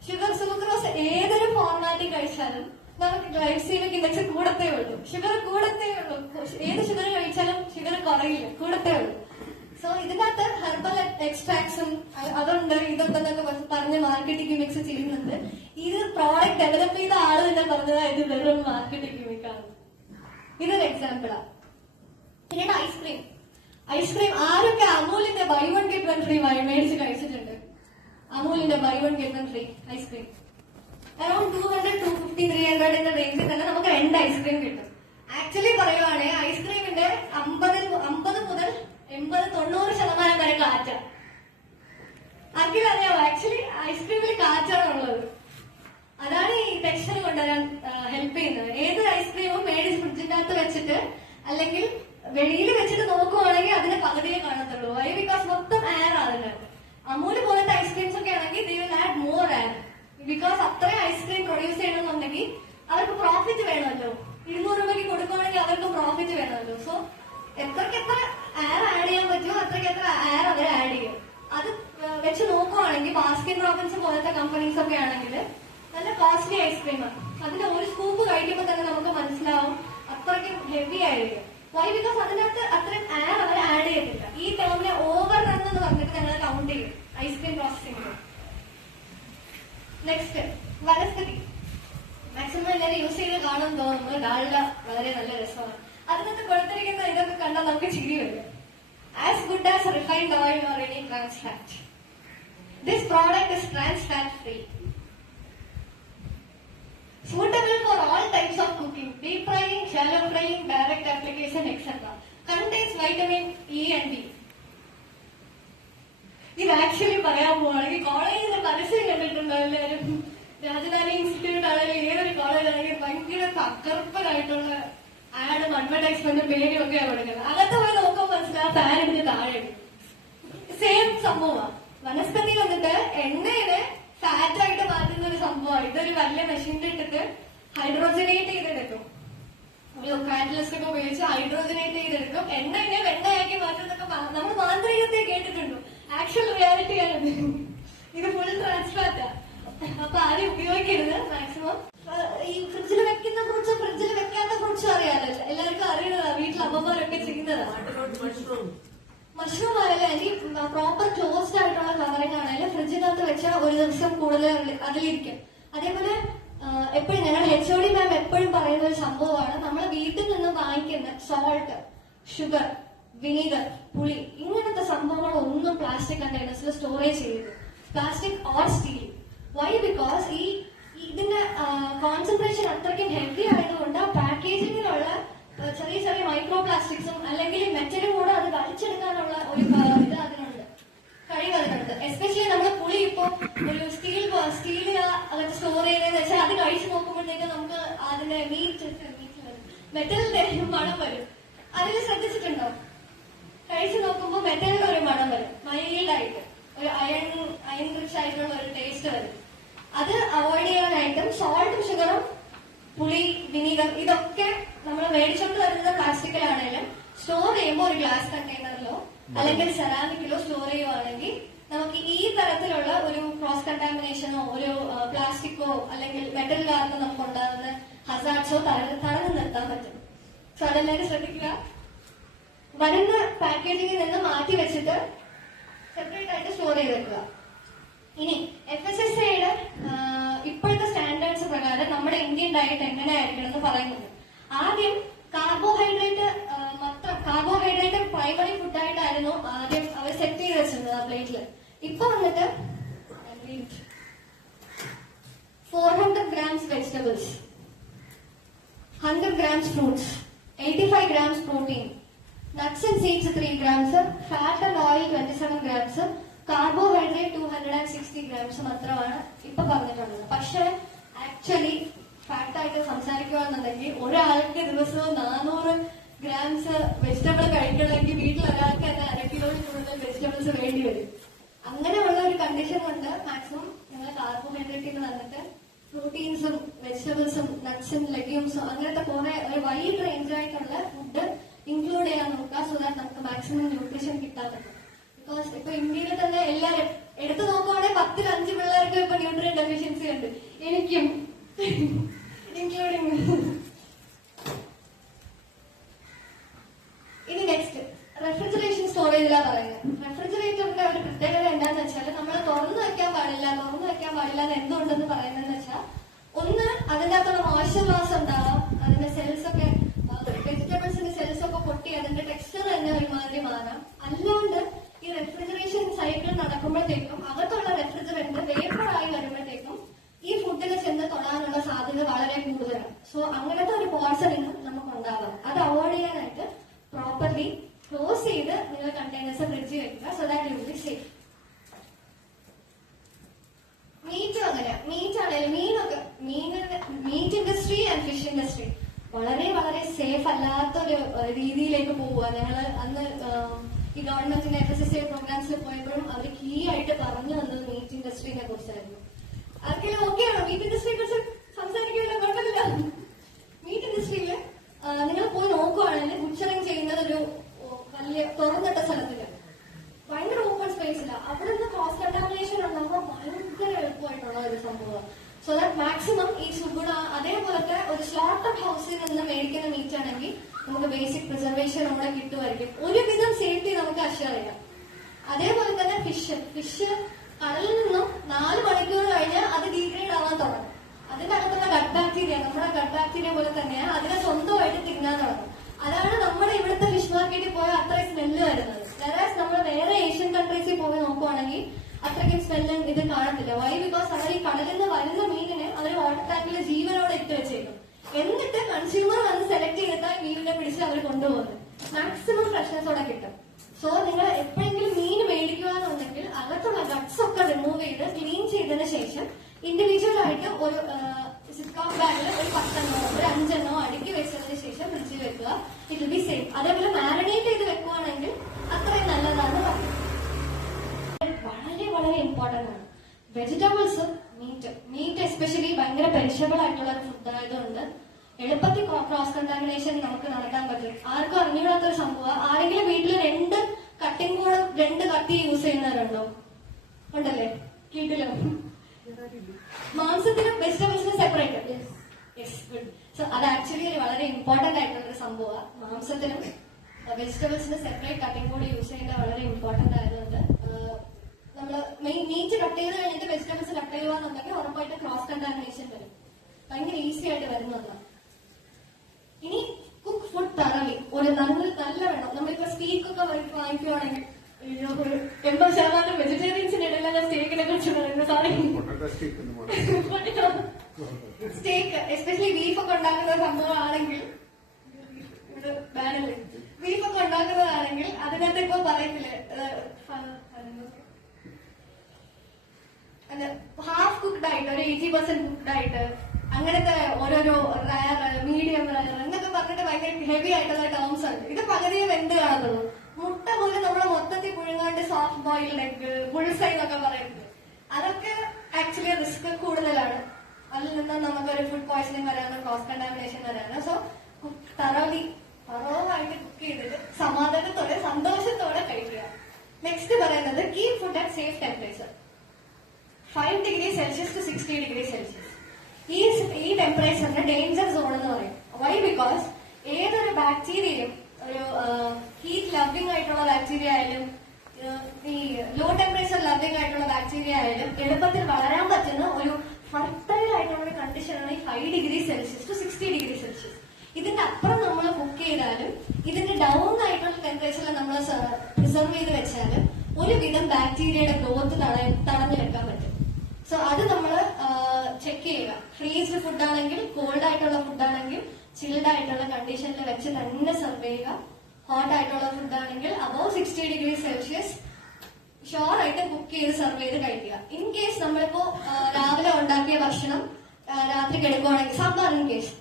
sugar. Sucrose ഏതൊരു ഫോർമാറ്റിൽ കഴിച്ചാലും നമുക്ക് ഗ്ലൈസീമിക് ഇൻഡെക്സ് കൂടത്തേ ഉള്ളൂ, ഷുഗർ കൂടത്തേ ഉള്ളൂ. ഏത് ഷുഗർ കഴിച്ചാലും ഷുഗർ കുറയില്ല, കൂടത്തേ ഉള്ളൂ. സോ ഇതിനകത്ത് ഹെർബൽ എക്സ്ട്രാക്ട്സും അതുണ്ട് ഇതുണ്ടെന്നൊക്കെ പറഞ്ഞ് മാർക്കറ്റിംഗ് മിക്സ് ചെയ്യുന്നുണ്ട്. ഇത് പ്രോഡക്റ്റ് ഡെവലപ്പ് ചെയ്ത ആള് തന്നെ പറഞ്ഞതാ ഇത് വെറും മാർക്കറ്റിംഗ് ഗിമിക്കാണ്. ഇതൊരു എക്സാമ്പിളാ. പിന്നീട് ഐസ്ക്രീം ആരൊക്കെ അമൂലിന്റെ ബൈ 1 get 1 free മേടിച്ച് കഴിച്ചിട്ടുണ്ട്? അമൂലിന്റെ buy 1 get 1 free ice cream around 200, 250, 300 റേഞ്ചിൽ തന്നെ നമുക്ക് 2 ഐസ്ക്രീം കിട്ടും. ആക്ച്വലി പറയുവാണെങ്കിൽ ഐസ്ക്രീമിന്റെ 50 മുതൽ 80-90% വരെ കാറ്റാണ്. ആർക്കും അറിയാമോ? ആക്ച്വലി ഐസ്ക്രീമിൽ കാറ്റാണുള്ളത്. അതാണ് ഈ ടെക്സ്ചർ കൊണ്ടുവരാൻ ഹെൽപ്പ് ചെയ്യുന്നത്. ഏത് ഐസ്ക്രീമും മേടിച്ച് ഫ്രിഡ്ജിന്റെ അകത്ത് വെച്ചിട്ട് അല്ലെങ്കിൽ വെളിയിൽ വെച്ചിട്ട് നോക്കുവാണെങ്കിൽ അതിന് പകുതിയെ കാണത്തുള്ളൂ. വൈ? ബിക്കോസ് മൊത്തം എയർ അതിനകത്ത്. അമൂല് പോലത്തെ ഐസ്ക്രീംസ് ഒക്കെ ആണെങ്കിൽ they will add more air. Because അത്രയും ഐസ്ക്രീം പ്രൊഡ്യൂസ് ചെയ്യണമെന്നുണ്ടെങ്കിൽ അവർക്ക് പ്രോഫിറ്റ് വേണമല്ലോ. 200 രൂപയ്ക്ക് കൊടുക്കുകയാണെങ്കിൽ അവർക്ക് പ്രോഫിറ്റ് വേണമല്ലോ. സോ എത്രയ്ക്ക് എത്ര എയർ ആഡ് ചെയ്യാൻ പറ്റുമോ അത്രയ്ക്ക് എത്ര എയർ അവർ ആഡ് ചെയ്യും. അത് വെച്ച് നോക്കുവാണെങ്കിൽ ബാസ്കിൻ റോബിൻസ് പോലത്തെ കമ്പനീസ് ഒക്കെ ആണെങ്കിൽ നല്ല കോസ്റ്റ്ലി ഐസ്ക്രീമാണ്. അതിന്റെ ഒരു സ്കൂപ്പ് കഴിക്കുമ്പോൾ തന്നെ നമുക്ക് മനസ്സിലാവും അത്രയ്ക്ക് ഹെവി ആയിരിക്കും. വൈ? ബിക്കോസ് അതിനകത്ത് അത്രയും എയർ അവർ ആഡ് ചെയ്തിട്ടില്ല. ഈ ടേമിനെ ഓവർ റൺ എന്ന് പറഞ്ഞിട്ട് ഞങ്ങൾ കൗണ്ട് ചെയ്യും ഐസ്ക്രീം പ്രോസസ്സിംഗ്. നെക്സ്റ്റ് വനസ്പതി. മാക്സിമം എല്ലാവരും യൂസ് ചെയ്ത് കാണും തോന്നുന്നു. ഡാൽഡ വളരെ നല്ല രസമാണ്. അതിനകത്ത് കൊടുത്തിരിക്കുന്ന ഇതൊക്കെ കണ്ടാൽ നമുക്ക് ചിരി വരും. As good as refined oil or any trans fat. This product is trans fat free. Suitable for all types of cooking, deep frying, shallow frying, direct application, etc. Contains vitamin E and D. ഇത് ആക്ച്വലി പറയാൻ പോവാണെങ്കിൽ കോളേജിൽ നിന്ന് പരസ്യം കണ്ടിട്ടുണ്ടോ എല്ലാവരും? രാജധാനി ഇൻസ്റ്റിറ്റ്യൂട്ട് ആണെങ്കിൽ ഏതൊരു കോളേജ് ആണെങ്കിൽ ഭയങ്കര തകർപ്പനായിട്ടുള്ള ആഡും അഡ്വർടൈസ്മെന്റും പേരും ഒക്കെയാണ് കൊടുക്കുന്നത്. അകത്ത് പോയി നോക്കുമ്പോൾ മനസ്സിലാവും ഫാൻ ഇതിന് താഴെ. സെയിം സംഭവമാണ്. വനസ്പതി വന്നിട്ട് എണ്ണയില് ഫാറ്റ് ആയിട്ട് മാറ്റുന്ന ഒരു സംഭവമാണ്. ഇതൊരു വലിയ മെഷീനിൽ ഇട്ടിട്ട് ഹൈഡ്രോജനേറ്റ് ചെയ്തെടുക്കും. ഒരു കാറ്റലിസ്റ്റ് ഒക്കെ ഉപയോഗിച്ച് ഹൈഡ്രോജനേറ്റ് ചെയ്തെടുക്കും. എണ്ണയെ വെണ്ണയാക്കി മാറ്റുന്നതൊക്കെ നമ്മൾ മാന്ത്രികത്തെ കേട്ടിട്ടുണ്ടോ? ആക്ച്വൽ റിയാലിറ്റിയാണിത്. ഇത് ഫുൾ ട്രാൻസ്ഫാറ്റാ. അപ്പൊ ആരും ഉപയോഗിക്കരുത് മാക്സിമം. ഈ ഫ്രിഡ്ജിൽ വെക്കുന്ന ഫ്രൂട്ട്സ്, ഫ്രിഡ്ജിൽ വെക്കാത്ത ഫ്രൂട്ട്സ് അറിയാമല്ലോ, എല്ലാവർക്കും അറിയുന്നതാ. വീട്ടിൽ അമ്മമാരൊക്കെ ചെയ്യുന്നതാണ്. മഷ്റൂം ആയാലും അല്ലെങ്കിൽ പ്രോപ്പർ ക്ലോസ്ഡ് ആയിട്ടുള്ള കവറിംഗ് ആണെങ്കിലും ഫ്രിഡ്ജിനകത്ത് വെച്ചാൽ ഒരു ദിവസം കൂടുതൽ അതിലിരിക്കും. അതേപോലെ എപ്പോഴും ഞങ്ങൾ HOD മാം എപ്പോഴും പറയുന്ന ഒരു സംഭവമാണ്, നമ്മൾ വീട്ടിൽ നിന്ന് വാങ്ങിക്കുന്ന സോൾട്ട്, ഷുഗർ, വിനീഗർ, പുളി, ഇങ്ങനത്തെ സംഭവങ്ങളൊന്നും പ്ലാസ്റ്റിക് കണ്ടെയ്നേഴ്സിൽ സ്റ്റോറേജ് ചെയ്യരുത്. Plastic or steel. Why? Because ഇതിന്റെ കോൺസെൻട്രേഷൻ അത്രയ്ക്കും ഹെവി ആയതുകൊണ്ട് പാക്കേജിങ്ങിലുള്ള ചെറിയ ചെറിയ മൈക്രോ പ്ലാസ്റ്റിക്സും അല്ലെങ്കിൽ മെറ്റലും കൂടെ അത് വലിച്ചെടുക്കാനുള്ള ഒരു ഇത് അതിനുണ്ട്, കഴിവ് അതിനുണ്ട്. എസ്പെഷ്യലി നമ്മൾ പുളി ഇപ്പൊ ഒരു സ്റ്റീൽ അകത്ത് സ്റ്റോർ ചെയ്തതെന്ന് വെച്ചാൽ അത് കഴിച്ചു നോക്കുമ്പോഴത്തേക്ക് നമുക്ക് അതിന്റെ മെറ്റലിന്റെ മണം വരും. അതിൽ ശ്രദ്ധിച്ചിട്ടുണ്ടോ? കഴിച്ചു നോക്കുമ്പോൾ മെറ്റലിന്റെ ഒരു മണം വരും, മൈൽഡായിട്ട് ഒരു അയൺ റിച്ച് ആയിട്ടുള്ള ഒരു ടേസ്റ്റ് വരും. അത് അവോയ്ഡ് ചെയ്യാനായിട്ടും സോൾട്ടും ഷുഗറും പുളി, വിനീഗർ ഇതൊക്കെ നമ്മൾ മേടിച്ചോണ്ട് വരുന്ന പ്ലാസ്റ്റിക്കിലാണെങ്കിലും സ്റ്റോർ ചെയ്യുമ്പോൾ ഒരു ഗ്ലാസ് കണ്ടെയ്നറിലോ അല്ലെങ്കിൽ സെറാമിക്കിലോ സ്റ്റോർ ചെയ്യുവാണെങ്കിൽ നമുക്ക് ഈ തരത്തിലുള്ള ഒരു ക്രോസ് കണ്ടാമിനേഷനോ ഒരു പ്ലാസ്റ്റിക്കോ അല്ലെങ്കിൽ മെറ്റൽ കാരണം നമുക്ക് ഉണ്ടാകുന്ന ഹസാർഡ്സോ തടഞ്ഞു നിർത്താൻ പറ്റും. സോ അതെല്ലാവരും ശ്രദ്ധിക്കുക. വരുന്ന പാക്കേജിങ്ങിൽ നിന്ന് മാറ്റി വെച്ചിട്ട് സെപ്പറേറ്റ് ആയിട്ട് സ്റ്റോർ ചെയ്ത് വെക്കുക. ഇനി FSSAIയുടെ ഇപ്പോഴത്തെ സ്റ്റാൻഡേർഡ്സ് പ്രകാരം നമ്മുടെ ഇന്ത്യൻ ഡയറ്റ് എങ്ങനെയായിരിക്കണം എന്ന് പറയുന്നത്. ആദ്യം കാർബോഹൈഡ്രേറ്റ് പ്രൈമറി ഫുഡായിട്ടായിരുന്നു ആദ്യം അവർ സെറ്റ് ചെയ്ത് വെച്ചിരുന്നത് ആ പ്ലേറ്റില്. ഇപ്പൊ വന്നിട്ട് 400 grams vegetables, 100 grams fruits, 85 grams protein, nuts and seeds 3 grams, fat and oil 27 grams, carbohydrate 260 grams മാത്രമാണ് ഇപ്പൊ പറഞ്ഞിട്ടുള്ളത്. പക്ഷെ ആക്ച്വലി ഫാക്ട് ആയിട്ട് സംസാരിക്കുകയാണെന്നുണ്ടെങ്കിൽ ഒരാൾക്ക് ദിവസവും 400 grams വെജിറ്റബിൾ കഴിക്കണമെങ്കിൽ വീട്ടിൽ ഒരാൾക്ക് തന്നെ 1 കിലോയിൽ കൂടുതൽ വെജിറ്റബിൾസ് വേണ്ടി വരും. അങ്ങനെയുള്ള ഒരു കണ്ടീഷൻ കൊണ്ട് മാക്സിമം നിങ്ങൾ കാർബോഹൈഡ്രേറ്റിൽ വന്നിട്ട് പ്രോട്ടീൻസും വെജിറ്റബിൾസും നട്ട്സും ലെഗ്യൂംസും അങ്ങനത്തെ കുറെ ഒരു വൈഡ് റേഞ്ച് ആയിട്ടുള്ള ഫുഡ് ഇൻക്ലൂഡ് ചെയ്യാൻ നോക്കുക. സോ ദാറ്റ് നമുക്ക് മാക്സിമം ന്യൂട്രീഷൻ കിട്ടാൻ പറ്റും. ബിക്കോസ് ഇപ്പൊ ഇന്ത്യയിൽ തന്നെ എല്ലാവരും എടുത്തു നോക്കുവാണെങ്കിൽ 10ൽ 5 പിള്ളേർക്ക് ഇപ്പൊ ന്യൂട്രിയൻ ഡെഫിഷ്യൻസി ഉണ്ട്, എനിക്കും ഇൻക്ലൂഡിങ്. ഇനി നെക്സ്റ്റ് റെഫ്രിജറേഷൻ സ്റ്റോറേജിലാ പറയുന്നത്. റെഫ്രിജറേറ്ററിന്റെ ഒരു പ്രത്യേകത എന്താന്ന് വെച്ചാൽ നമ്മൾ തുറന്നു വെക്കാൻ പാടില്ല എന്ന് എന്തുകൊണ്ടെന്ന് പറയുന്നതെന്ന് വെച്ചാൽ, ഒന്ന് അതിന്റെ അകത്തുള്ള മോയ്സ്ചർ ലോസ് ഉണ്ടാവാം, അതിന്റെ സെൽസ് ഒക്കെ വെജിറ്റബിൾസിന്റെ സെൽസ് ഒക്കെ പൊട്ടി അതിന്റെ ടെക്സ്ചർ തന്നെ ഒരുമാതിരി മാറാം. അല്ലാണ്ട് ഈ റെഫ്രിജറേഷൻ സൈക്കിൾ നടക്കുമ്പോഴത്തേക്കും അകത്തുള്ള റെഫ്രിജറന്റ് വേപ്പറായി വരുമ്പോഴത്തേക്കും ഈ ഫുഡിൽ ചെന്ന് തൊടാനുള്ള സാധ്യത വളരെ കൂടുതലാണ്. സോ അങ്ങനത്തെ ഒരു പോയ്സണിങ് നമുക്ക് ഉണ്ടാവാം. അത് അവോയ്ഡ് ചെയ്യാനായിട്ട് പ്രോപ്പർലി ക്ലോസ് ചെയ്ത് നിങ്ങൾ കണ്ടെയ്നേഴ്സ് ഫ്രിഡ്ജിൽ വെക്കുക. So that you will be safe. മീറ്റും അങ്ങനെ, മീറ്റ് ആണെങ്കിലും meat industry and fish industry വളരെ വളരെ സേഫ് അല്ലാത്തൊരു രീതിയിലേക്ക് പോവുക. ഞങ്ങള് അന്ന് ഈ ഗവൺമെന്റിന്റെ FSSAI പ്രോഗ്രാംസിൽ പോയപ്പോഴും അവർ കീ ആയിട്ട് പറഞ്ഞു തന്നത് മീറ്റ് ഇൻഡസ്ട്രീനെ കുറിച്ചായിരുന്നു. ആർക്കെങ്കിലും ഓക്കെയാണോ മീറ്റ് ഇൻഡസ്ട്രിയെ കുറിച്ച് സംസാരിക്കുമല്ലോ? കുഴപ്പമില്ല. മീറ്റ് ഇൻഡസ്ട്രിയില് നിങ്ങൾ പോയി നോക്കുവാണെങ്കിൽ ബുച്ചറിങ് ചെയ്യുന്നത് ഒരു വലിയ തുറന്നിട്ട സ്ഥലത്തില്ല, ഭയങ്കര ഓപ്പൺ സ്പേസില്ല. അവിടെ നിന്ന് ക്രോസ് കണ്ടാമിനേഷൻ ഉണ്ടാകുമ്പോൾ ഭയങ്കര എളുപ്പമായിട്ടുള്ള ഒരു സംഭവം. സോ ദാറ്റ് മാക്സിമം ഈ സുഗുണ അതേപോലത്തെ ഒരു സ്ലോട്ടർ ഹൗസിൽ നിന്ന് മേടിക്കുന്ന മീറ്റ് ആണെങ്കിൽ ബേസിക് പ്രിസർവേഷനോടെ കിട്ടുമായിരിക്കും. ഒരുവിധം സേഫ്റ്റി നമുക്ക് അഷ്വർ ചെയ്യാം. അതേപോലെ തന്നെ ഫിഷ് കടലിൽ നിന്നും 4 മണിക്കൂർ കഴിഞ്ഞാൽ അത് ഡീഗ്രേഡ് ആവാൻ തുടങ്ങും. അതിന്റെ അകത്തുള്ള ഗട്ട് ബാക്ടീരിയ നമ്മുടെ ഗട്ട് ബാക്ടീരിയ പോലെ തന്നെയാണ് അതിനെ സ്വന്തമായിട്ട് തിന്നാൻ തുടങ്ങും. അതാണ് നമ്മുടെ ഇവിടുത്തെ ഫിഷ് മാർക്കറ്റിൽ പോയാൽ അത്രയും സ്മെല്ല് വരുന്നത്. വേറെ നമ്മൾ വേറെ ഏഷ്യൻ കൺട്രീസിൽ പോയി നോക്കുവാണെങ്കിൽ അത്രയ്ക്കും സ്മെല്ല് ഇത് കാണത്തില്ല. വൈ? ബിക്കോസ് അവർ ഈ കടലിൽ നിന്ന് വരുന്ന മീനിനെ അവർ വാട്ടർ ടാങ്കിൽ ജീവനോടെ ഇട്ട് വെച്ചേക്കും. എന്നിട്ട് കൺസ്യൂമർ വന്ന് സെലക്ട് ചെയ്തിട്ട് മീനിനെ പിടിച്ച് അവർ കൊണ്ടുപോകുന്നത്. മാക്സിമം ഫ്രഷ്നെസ്സോടെ കിട്ടും. സോ നിങ്ങൾ എപ്പോഴെങ്കിലും മീൻ മേടിക്കുകയാണെന്നുണ്ടെങ്കിൽ അകത്തുള്ള ഗട്ട്സ് ഒക്കെ റിമൂവ് ചെയ്ത് ക്ലീൻ ചെയ്തതിന് ശേഷം ഇൻഡിവിജ്വൽ ആയിട്ട് ഒരു സിപ്ലോക്ക് ബാഗിൽ ഒരു 10 ഒരു 5 അടുക്കി വെച്ചതിന് ശേഷം ഫ്രിഡ്ജിൽ വെക്കുക. It will be safe. അതേപോലെ മാരിനേറ്റ് ചെയ്ത് വെക്കുവാണെങ്കിൽ അത്രയും നല്ലതാണ് പറയുന്നത്. വളരെ വളരെ ഇമ്പോർട്ടന്റ് ആണ് വെജിറ്റബിൾസും മീറ്റ് എസ്പെഷ്യലി ഭയങ്കര പെരിഷബിൾ ആയിട്ടുള്ള ഒരു ഫുഡ് ആയതുകൊണ്ട് എളുപ്പത്തിൽ ക്രോസ് കണ്ടാമിനേഷൻ നമുക്ക് നടത്താൻ പറ്റും. ആർക്കും അറിഞ്ഞുകൂടാത്തൊരു സംഭവം. ആരെങ്കിലും വീട്ടിൽ 2 കട്ടിംഗ് ബോർഡ് 2 കത്തി യൂസ് ചെയ്യുന്നവരുണ്ടോ? ഉണ്ടല്ലേ? വീട്ടിലോ? മാംസത്തിനും വെജിറ്റബിൾസിനും സെപ്പറേറ്റ്. Yes, good. സോ അത് ആക്ച്വലി വളരെ ഇമ്പോർട്ടന്റ് ആയിട്ടുള്ള ഒരു സംഭവമാണ്. മാംസത്തിനും വെജിറ്റബിൾസിനും സെപ്പറേറ്റ് കട്ടിംഗ് ബോർഡ് യൂസ് ചെയ്യേണ്ട വളരെ ഇമ്പോർട്ടന്റ് ആയതുകൊണ്ട് നമ്മള് മീറ്റ് കട്ട് ചെയ്ത് കഴിഞ്ഞിട്ട് വെജിറ്റബിൾസ് കട്ട് ചെയ്യുകയാണെന്നുണ്ടെങ്കിൽ ഉറപ്പായിട്ട് ക്രോസ് കണ്ടാമിനേഷൻ വരും. ഭയങ്കര ഈസി ആയിട്ട് വരുന്നതാണ്. ഇനി കുക്ക് ഫുഡ് തറവി ഒരു നല്ല വേണം. നമ്മളിപ്പോ സ്റ്റീക്ക് ഒക്കെ വാങ്ങിക്കുവാണെങ്കിൽ 80% വെജിറ്റേറിയൻസിന്റെ ഇടയിലാണ് സ്റ്റേക്കിനെ കുറിച്ച് പറയുന്നത്. സോറി, സ്റ്റേക്ക് എസ്പെഷ്യലി ബീഫൊക്കെ ഉണ്ടാക്കുന്ന സംഭവമാണെങ്കിൽ ബീഫൊക്കെ ഉണ്ടാക്കുന്നതാണെങ്കിൽ അതിനകത്ത് ഇപ്പൊ പറയത്തില്ലേ ഹാഫ് കുക്ക്ഡ് ആയിട്ട് ഒരു 80% കുക്ക്ഡ് ആയിട്ട് അങ്ങനത്തെ ഓരോരോ റയർ മീഡിയം റയർ എന്നൊക്കെ പറഞ്ഞിട്ട് ഭയങ്കര ഹെവി ആയിട്ടുള്ള ടേംസ് ഉണ്ട്. ഇത് പകുതിയെ വെന്ത് കാണുന്നുള്ളൂ. മുട്ട പോലും നമ്മൾ മൊത്തത്തിൽ പുഴുങ്ങാണ്ട് സോഫ്റ്റ് ബോയിൽഡ് എഗ് ബുൾസൈ എന്നൊക്കെ പറയുന്നത് അതൊക്കെ ആക്ച്വലി റിസ്ക് കൂടുതലാണ്. അതിൽ നിന്ന് നമുക്കൊരു ഫുഡ് പോയ്സണിങ് വരാനോ ക്രോസ് കണ്ടാമിനേഷൻ വരാനോ. സോ തറവായിട്ട് കുക്ക് ചെയ്തിട്ട് സമാധാനത്തോടെ സന്തോഷത്തോടെ കഴിക്കുക. നെക്സ്റ്റ് പറയുന്നത് keep food at safe temperature 5 degrees Celsius to 60 degrees Celsius. ഈ ടെമ്പറേച്ചറിന്റെ ഡേഞ്ചർ സോൺ എന്ന് പറയും. വൈ? ബിക്കോസ് ഏതൊരു ബാക്ടീരിയയും ഒരു ഹീറ്റ് ലവിംഗ് ആയിട്ടുള്ള ബാക്ടീരിയ ആയാലും ഈ ലോ ടെമ്പറേച്ചർ ലവിംഗ് ആയിട്ടുള്ള ബാക്ടീരിയ ആയാലും എളുപ്പത്തിൽ വളരാൻ പറ്റുന്ന ഒരു ഫർട്ടൈൽ ആയിട്ടുള്ള ഒരു കണ്ടീഷനാണ് ഈ 5 degrees Celsius to 60 degrees Celsius. ഇതിന്റെ അപ്പുറം നമ്മൾ കുക്ക് ചെയ്താലും ഇതിന്റെ ഡൗൺ ആയിട്ടുള്ള ടെമ്പറേച്ചറിൽ നമ്മൾ പ്രിസർവ് ചെയ്ത് വെച്ചാലും ഒരുവിധം ബാക്ടീരിയയുടെ ഗ്രോത്ത് തടഞ്ഞു വെക്കാൻ പറ്റും. സോ അത് നമ്മൾ ചെക്ക് ചെയ്യുക. ഫ്രീസ്ഡ് ഫുഡ് ആണെങ്കിൽ കോൾഡ് ആയിട്ടുള്ള ഫുഡ് ആണെങ്കിൽ ചിൽഡ് ആയിട്ടുള്ള കണ്ടീഷനിൽ വെച്ച് തന്നെ സെർവ് ചെയ്യുക. ഹോട്ട് ആയിട്ടുള്ള ഫുഡ് ആണെങ്കിൽ അബവ് 60 degrees Celsius ഷുവർ ആയിട്ട് കുക്ക് ചെയ്ത് സെർവ് ചെയ്ത് കഴിക്കുക. ഇൻ കേസ് നമ്മളിപ്പോ രാവിലെ ഉണ്ടാക്കിയ ഭക്ഷണം രാത്രി കിടക്കുവാണെങ്കിൽ സാമ്പാർ ഇൻ കേസ്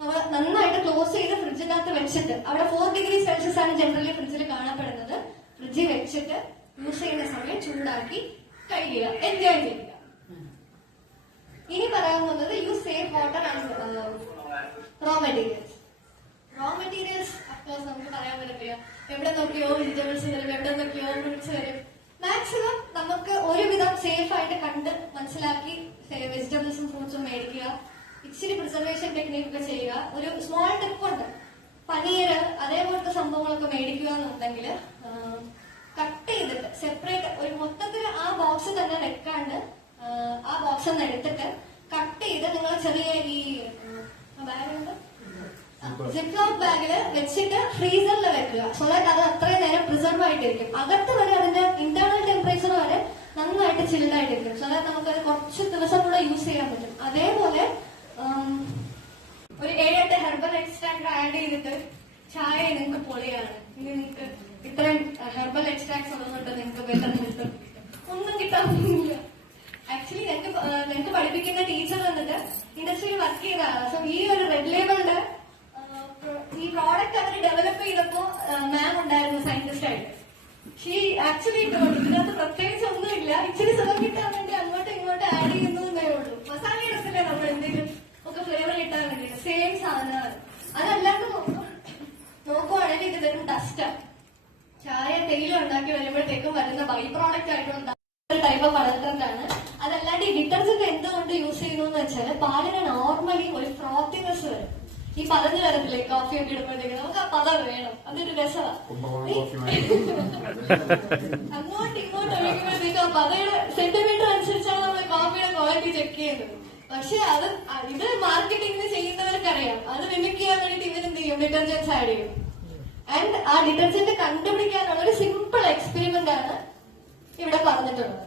നമ്മൾ നന്നായിട്ട് ക്ലോസ് ചെയ്ത് ഫ്രിഡ്ജിനകത്ത് വെച്ചിട്ട് അവിടെ 4 degrees Celsius ആണ് ജനറലി ഫ്രിഡ്ജിൽ കാണപ്പെടുന്നത്. ഫ്രിഡ്ജിൽ വെച്ചിട്ട് യൂസ് ചെയ്യുന്ന സമയം ചൂടാക്കി കഴിക്കുക, എൻജോയ് ചെയ്യുക. ഇനി പറയാൻ പോകുന്നത് use safe water and raw materials. Raw materials of course നമുക്ക് പറയാൻ പറ്റില്ല. എവിടെ നോക്കിയോ വെജിറ്റബിൾസ് വരും, എവിടെ നോക്കിയോ ഫ്രൂട്ട്സ് വരും. മാക്സിമം നമുക്ക് ഒരുവിധം സേഫ് ആയിട്ട് കണ്ട് മനസ്സിലാക്കി വെജിറ്റബിൾസും ഫ്രൂട്ട്സും മേടിക്കുക. ഇച്ചിരി പ്രിസർവേഷൻ ടെക്നിക് ഒക്കെ ചെയ്യുക. ഒരു സ്മോൾ ടിപ്പ് ഉണ്ട്. പനീര് അതേപോലത്തെ സംഭവങ്ങളൊക്കെ മേടിക്കുക എന്നുണ്ടെങ്കിൽ കട്ട് ചെയ്തിട്ട് സെപ്പറേറ്റ് ഒരു മൊത്തത്തിൽ ആ ബോക്സ് തന്നെ വെക്കാണ്ട് ആ ബോക്സ് ഒന്ന് എടുത്തിട്ട് കട്ട് ചെയ്ത് നിങ്ങൾ ചെറിയ ഈ ബാഗുണ്ട് സിപ്ലോക്ക് ബാഗില് വെച്ചിട്ട് ഫ്രീസറിൽ വെക്കുക. സോ ദാറ്റ് അത് അത്രയും നേരം പ്രിസർവ് ആയിട്ടിരിക്കും. അകത്ത് വരെ അതിന്റെ ഇന്റേണൽ ടെമ്പറേച്ചർ വരെ നന്നായിട്ട് ചില്ലായിട്ടിരിക്കും. സോ ദാറ്റ് നമുക്കത് കുറച്ച് ദിവസം കൂടെ യൂസ് ചെയ്യാൻ പറ്റും. അതേപോലെ ഒരു 7-8 ഹെർബൽ എക്സ്ട്രാക്ട് ആഡ് ചെയ്തിട്ട് ചായ നിങ്ങൾക്ക് പൊളിയാണ്. ഇനി നിങ്ങൾക്ക് ഇത്രയും ഹെർബൽ എക്സ്ട്രാക്ട്സ് ഉള്ളതുകൊണ്ട് നിങ്ങൾക്ക് ബെറ്റർ ഹെൽത്ത് ഒന്നും കിട്ടാനില്ല. ആക്ച്വലി ഞങ്ങൾക്ക് പഠിപ്പിക്കുന്ന ടീച്ചർ വന്നിട്ട് ഇൻഡസ്ട്രിയിൽ വർക്ക് ചെയ്തതാണ്. സോ ഈ ഒരു റെഡ് ലേബിളിന്റെ ഈ പ്രോഡക്റ്റ് അവർ ഡെവലപ്പ് ചെയ്തപ്പോ മാം ഉണ്ടായിരുന്നു സയന്റിസ്റ്റ് ആയിട്ട്. ഷീ ആക്ച്വലി ഇതിനകത്ത് പ്രത്യേകിച്ച് ഒന്നുമില്ല, ഇച്ചിരി സുഖം കിട്ടാൻ വേണ്ടി അങ്ങോട്ടും ഇങ്ങോട്ടും ആഡ് ചെയ്യുന്നേ ഉള്ളൂ. മസാല ഇടത്തില്ലേ നമ്മൾ എന്തെങ്കിലും ഒക്കെ ഫ്ലേവർ കിട്ടാൻ വേണ്ടിയിട്ട് സെയിം സാധനമാണ്. അതല്ലാണ്ട് നോക്കുവാണെങ്കിൽ ഇത് വെറും ഡസ്റ്റാണ്. ചായ തേയില ഉണ്ടാക്കി വരുമ്പോഴത്തേക്കും വരുന്ന ബൈ പ്രോഡക്റ്റ് ആയിട്ടുള്ള ടൈപ്പ് ഓഫ് അഡൽട്ടന്റ് ആണ്. അതല്ലാണ്ട് ഈ ഡിറ്റർജന്റ് എന്തുകൊണ്ട് യൂസ് ചെയ്യുന്നു എന്ന് വെച്ചാൽ പാലിന് നോർമലി ഒരു ഫ്രോത്തിനെസ് വരും. ഈ പറഞ്ഞു തരത്തില്ലേ കോഫി ഒക്കെ ഇടുമ്പോഴത്തേക്ക് നമുക്ക് ആ പത വേണം, അതൊരു രസമാണ്. അങ്ങോട്ട് ഇങ്ങോട്ട് ഒഴിക്കുമ്പോഴത്തേക്കും ആ പതയുടെ സെന്റിമീറ്റർ അനുസരിച്ചാണ് നമ്മൾ കോഫിയുടെ ക്വാളിറ്റി ചെക്ക് ചെയ്യുന്നത്. പക്ഷെ ഇത് മാർക്കറ്റിംഗ് ചെയ്യുന്നവർക്കറിയാം, അത് മിമിക് ചെയ്യാൻ വേണ്ടിട്ട് ഇവരെന്ത് ചെയ്യും, ഡിറ്റർജൻസ് ആഡ് ചെയ്യും. ആൻഡ് ആ ഡിറ്റർജന്റ് കണ്ടുപിടിക്കാനുള്ള ഒരു സിമ്പിൾ എക്സ്പെരിമെന്റ് ആണ് ഇവിടെ പറഞ്ഞിട്ടുള്ളത്.